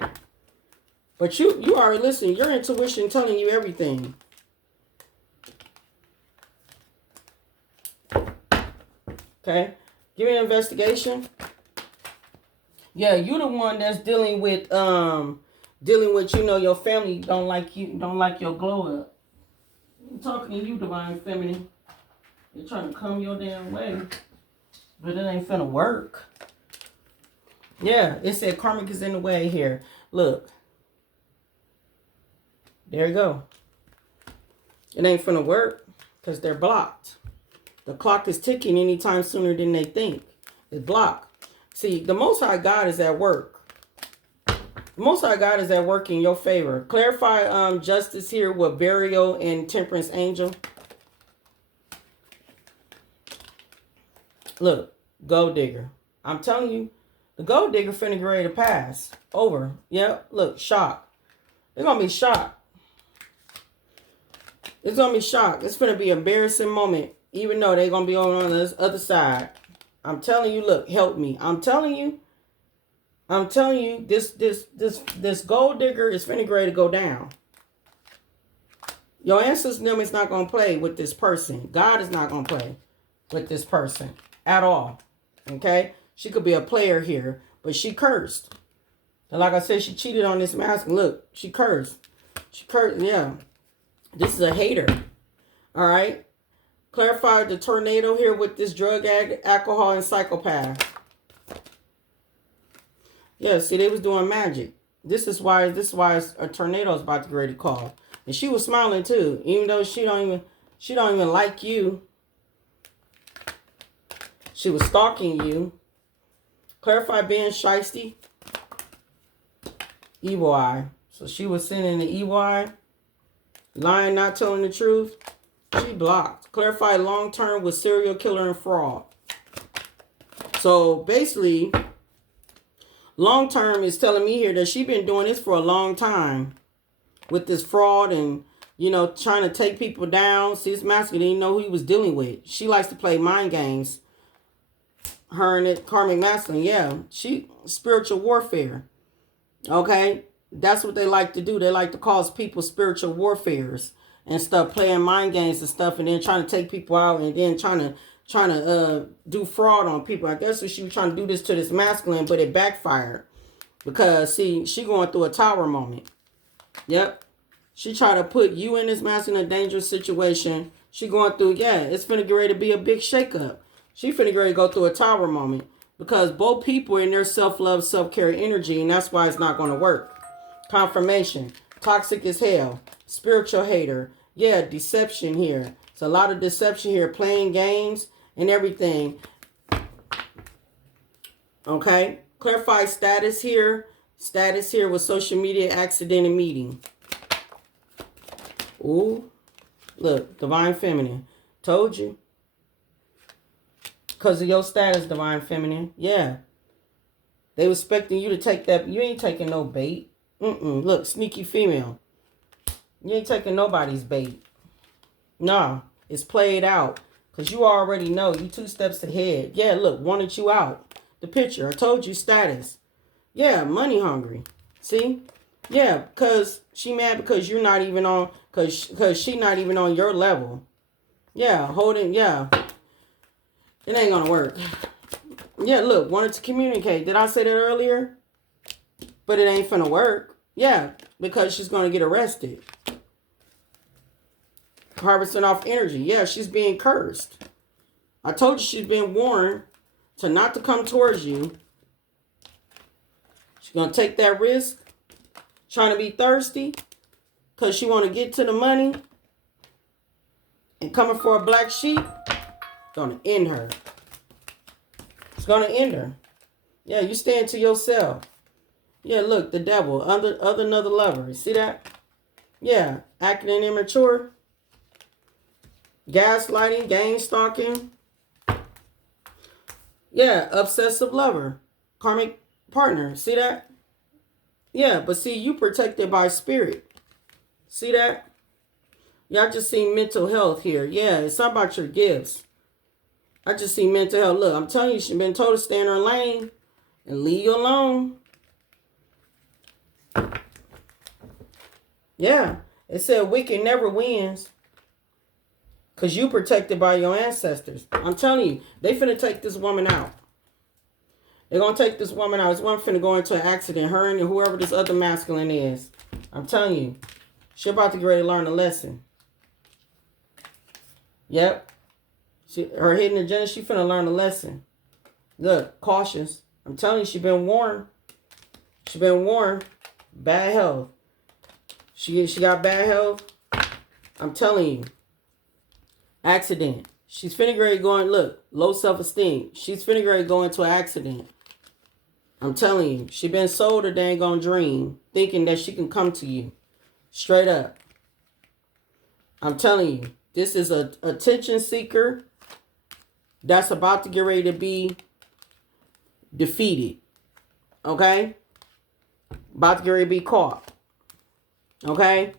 But you already listen. Your intuition telling you everything. Okay. Give me an investigation. Yeah, you the one that's dealing with your family don't like your glow up. I'm talking to you, divine feminine. They're trying to come your damn way. But it ain't finna work. Yeah, it said karmic is in the way here. Look. There you go. It ain't finna work because they're blocked. The clock is ticking anytime sooner than they think. It's blocked. See, the Most High God is at work. The Most High God is at work in your favor. Clarify justice here with burial and temperance angel. Look, gold digger. I'm telling you, the gold digger finna get ready to pass. Over. Yep. Look, shock. They're gonna be shocked. It's gonna be shocked. It's gonna be an embarrassing moment, even though they're gonna be on this other side. I'm telling you, look, help me. I'm telling you, this gold digger is finna get ready to go down. Your ancestors is not gonna play with this person. God is not gonna play with this person at all. Okay? She could be a player here, but she cursed. And like I said, she cheated on this mask. Look, she cursed. She cursed, yeah. This is a hater. All right? Clarify the tornado here with this drug addict, alcohol, and psychopath. Yeah, see, they was doing magic. This is why a tornado is about to get ready to call. And she was smiling too, even though she don't even like you. She was stalking you. Clarify being shiesty. Evil eye. So she was sending the evil eye. Lying, not telling the truth. She blocked. Clarify long term with serial killer and fraud. So basically, long term is telling me here that she's been doing this for a long time with this fraud and, trying to take people down. See, this masculine didn't know who he was dealing with. She likes to play mind games. Her and it, karmic masculine, yeah. She spiritual warfare. Okay? That's what they like to do. They like to cause people spiritual warfares and stuff, playing mind games and stuff, and then trying to take people out, and then trying to do fraud on people. I guess she was trying to do this to this masculine, but it backfired because see, she going through a tower moment. Yep, she tried to put you and this masculine in a dangerous situation. She going through, yeah, it's finna get ready to be a big shakeup. She finna get ready to go through a tower moment because both people in their self-love, self-care energy, and that's why it's not going to work. Confirmation, toxic as hell, spiritual hater. Yeah, deception here. It's a lot of deception here, playing games and everything. Okay. Clarify status here. Status here with social media accident and meeting. Ooh. Look, divine feminine. Told you. Because of your status, divine feminine. Yeah. They were expecting you to take that. You ain't taking no bait. Look, sneaky female. You ain't taking nobody's bait. No, it's played out. Because you already know. You 2 steps ahead. Yeah, look, wanted you out. The picture. I told you status. Yeah, money hungry. See? Yeah, because she mad because you're not even on, because she not even on your level. Yeah, holding, yeah. It ain't gonna work. Yeah, look, wanted to communicate. Did I say that earlier? But it ain't finna work. Yeah, because she's gonna get arrested. Harvesting off energy. Yeah, she's being cursed. I told you she's been warned to not to come towards you. She's gonna take that risk, trying to be thirsty, because she want to get to the money. And coming for a black sheep, gonna end her. It's gonna end her. Yeah, you stand to yourself. Yeah, look, the devil, other another lover. See that? Yeah, acting immature, gaslighting, gang stalking. Yeah, obsessive lover, karmic partner. See that? Yeah, but see, you protected by spirit. See that? Y'all just see mental health here. Yeah, it's not about your gifts. I just see mental health. Look, I'm telling you, she's been told to stay in her lane and leave you alone. Yeah, it said wicked never wins. Because you protected by your ancestors. I'm telling you, they finna take this woman out. They're going to take this woman out. This woman finna go into an accident. Her and whoever this other masculine is. I'm telling you, she about to get ready to learn a lesson. Yep. Her hidden agenda, she finna learn a lesson. Look, cautious. I'm telling you, she been warned. She been warned. Bad health. She got bad health. I'm telling you. Accident. She's finna ready going, look, low self-esteem. She's finna ready go into an accident. I'm telling you, she been sold a dang on dream, thinking that she can come to you. Straight up. I'm telling you, this is a attention seeker that's about to get ready to be defeated. Okay? About to get ready to be caught. Okay?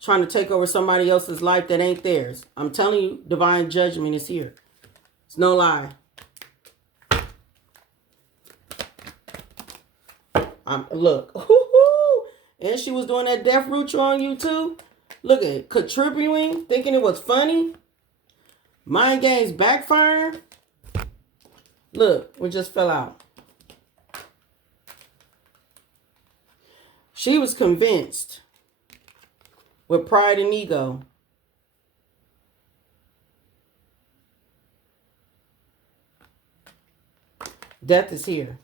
Trying to take over somebody else's life that ain't theirs. I'm telling you, divine judgment is here. It's no lie. Look. And she was doing that death ritual on you too. Look at it. Contributing, thinking it was funny. Mind games backfiring. Look, we just fell out. She was convinced with pride and ego. Death is here.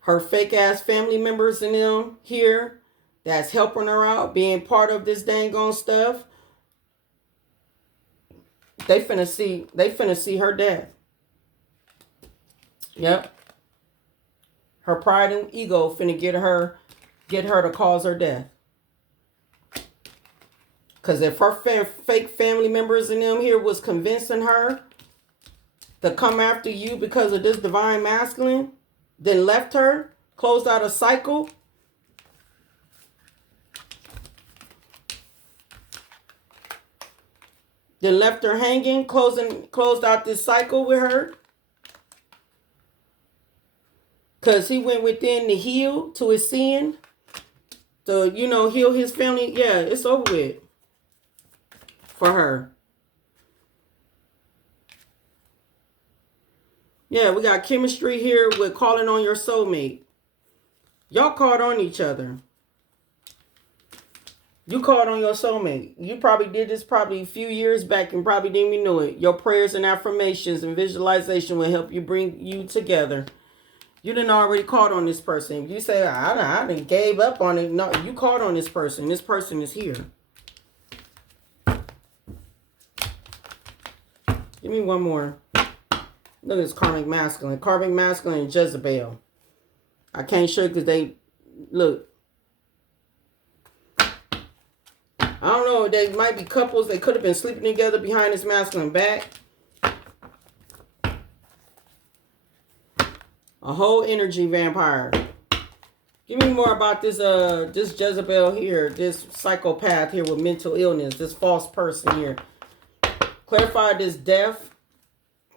Her fake ass family members and them here that's helping her out, being part of this dang on stuff. They finna see her death. Yep. Her pride and ego finna get her to cause her death. Because if her fake family members and them here was convincing her to come after you because of this divine masculine, then left her, closed out a cycle, then left her hanging, closed out this cycle with her, because he went within to heal to his sin, to, heal his family. Yeah, it's over with for her. Yeah, we got chemistry here with calling on your soulmate. Y'all called on each other. You called on your soulmate. You probably did this probably a few years back and probably didn't even know it. Your prayers and affirmations and visualization will help you bring you together. You didn't already called on this person. If you say, I didn't gave up on it. No, you called on this person. This person is here. Give me one more. Look at this karmic masculine. Karmic masculine and Jezebel. I can't show because they, look. I don't know. They might be couples. They could have been sleeping together behind this masculine back. A whole energy vampire. Give me more about this Jezebel here. This psychopath here with mental illness. This false person here. Clarify this death.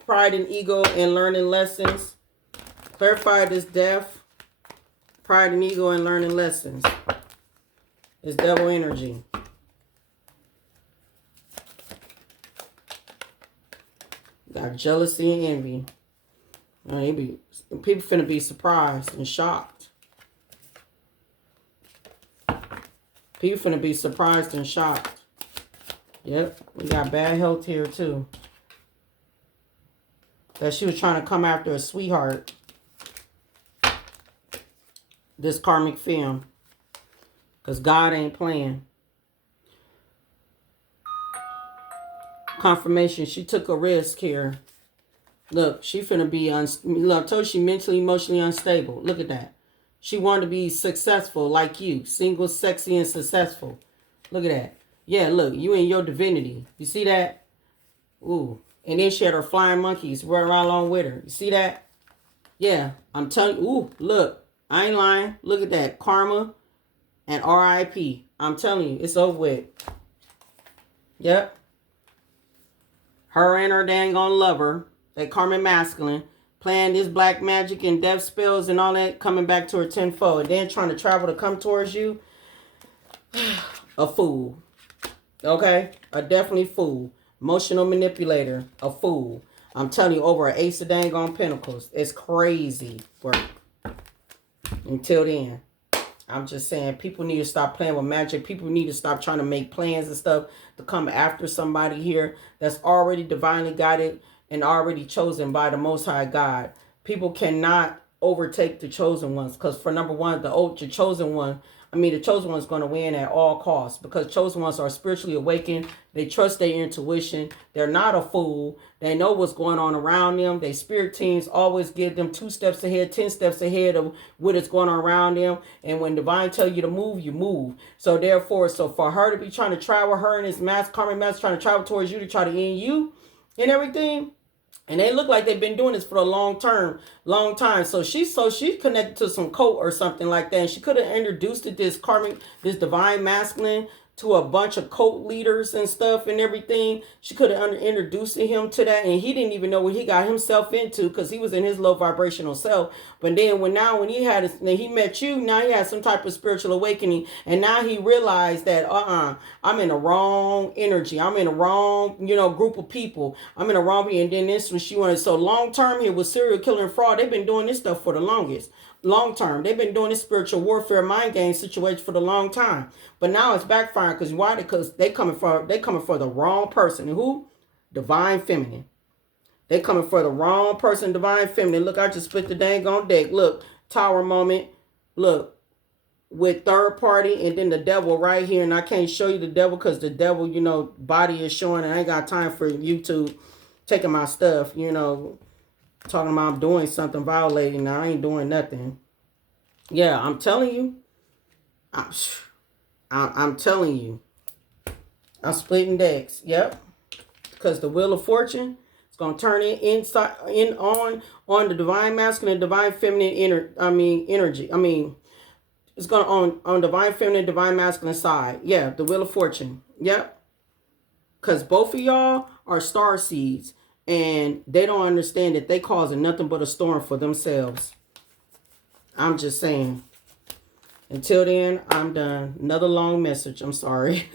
Pride and ego and learning lessons. Clarify this death. Pride and ego and learning lessons. It's devil energy. Got jealousy and envy. People finna be surprised and shocked. People finna be surprised and shocked. Yep, we got bad health here too. That she was trying to come after a sweetheart. This karmic film. Because God ain't playing. Confirmation, she took a risk here. Look, she finna be, look, I told you she mentally, emotionally unstable. Look at that. She wanted to be successful like you. Single, sexy, and successful. Look at that. Yeah, look, you in your divinity. You see that? Ooh. And then she had her flying monkeys running around along with her. You see that? Yeah, I'm telling you. Ooh, look. I ain't lying. Look at that. Karma and RIP. I'm telling you, it's over with. Yep. Her and her dang on lover, that karmic masculine, playing this black magic and death spells and all that, coming back to her tenfold. And then trying to travel to come towards you. A fool. Okay? A definitely fool. Emotional manipulator. A fool. I'm telling you, over an ace of dang on pentacles. It's crazy work. Until then, I'm just saying, people need to stop playing with magic. People need to stop trying to make plans and stuff to come after somebody here that's already divinely guided and already chosen by the Most High God. People cannot overtake the chosen ones, because for number one, the chosen one, the chosen one's going to win at all costs, because chosen ones are spiritually awakened. They trust their intuition. They're not a fool. They know what's going on around them. Their spirit teams always give them 2 steps ahead, 10 steps ahead of what is going on around them. And when divine tell you to move, you move. So therefore, for her to be trying to travel, her and his karmic master trying to travel towards you to try to end you and everything. And they look like they've been doing this for a long time. So she's connected to some cult or something like that. And she could have introduced this divine masculine to a bunch of cult leaders and stuff and everything. She could have introduced him to that, and he didn't even know what he got himself into, because he was in his low vibrational self. But then when he met you, now he had some type of spiritual awakening, and now he realized that I'm in the wrong energy. I'm in the wrong group of people. I'm in the wrong. And then this was she wanted. So long term here with serial killer and fraud, they've been doing this stuff for the longest. Long term, they've been doing this spiritual warfare mind game situation for the long time, but now it's backfiring. Because why? Because they coming for the wrong person. And who? Divine feminine. They coming for the wrong person. Divine feminine. Look, I just split the dang on deck. Look, tower moment. Look, with third party, and then the devil right here. And I can't show you the devil because the devil, body is showing, and I ain't got time for YouTube taking my stuff. Talking about I'm doing something, violating. Now I ain't doing nothing. Yeah, I'm telling you. I'm telling you. I'm splitting decks. Yep. Because the Wheel of Fortune is going to turn on the divine masculine and divine feminine energy. It's going to on divine feminine, divine masculine side. Yeah, the Wheel of Fortune. Yep. Because both of y'all are star seeds. And they don't understand that they causing nothing but a storm for themselves. I'm just saying. Until then, I'm done. Another long message. I'm sorry.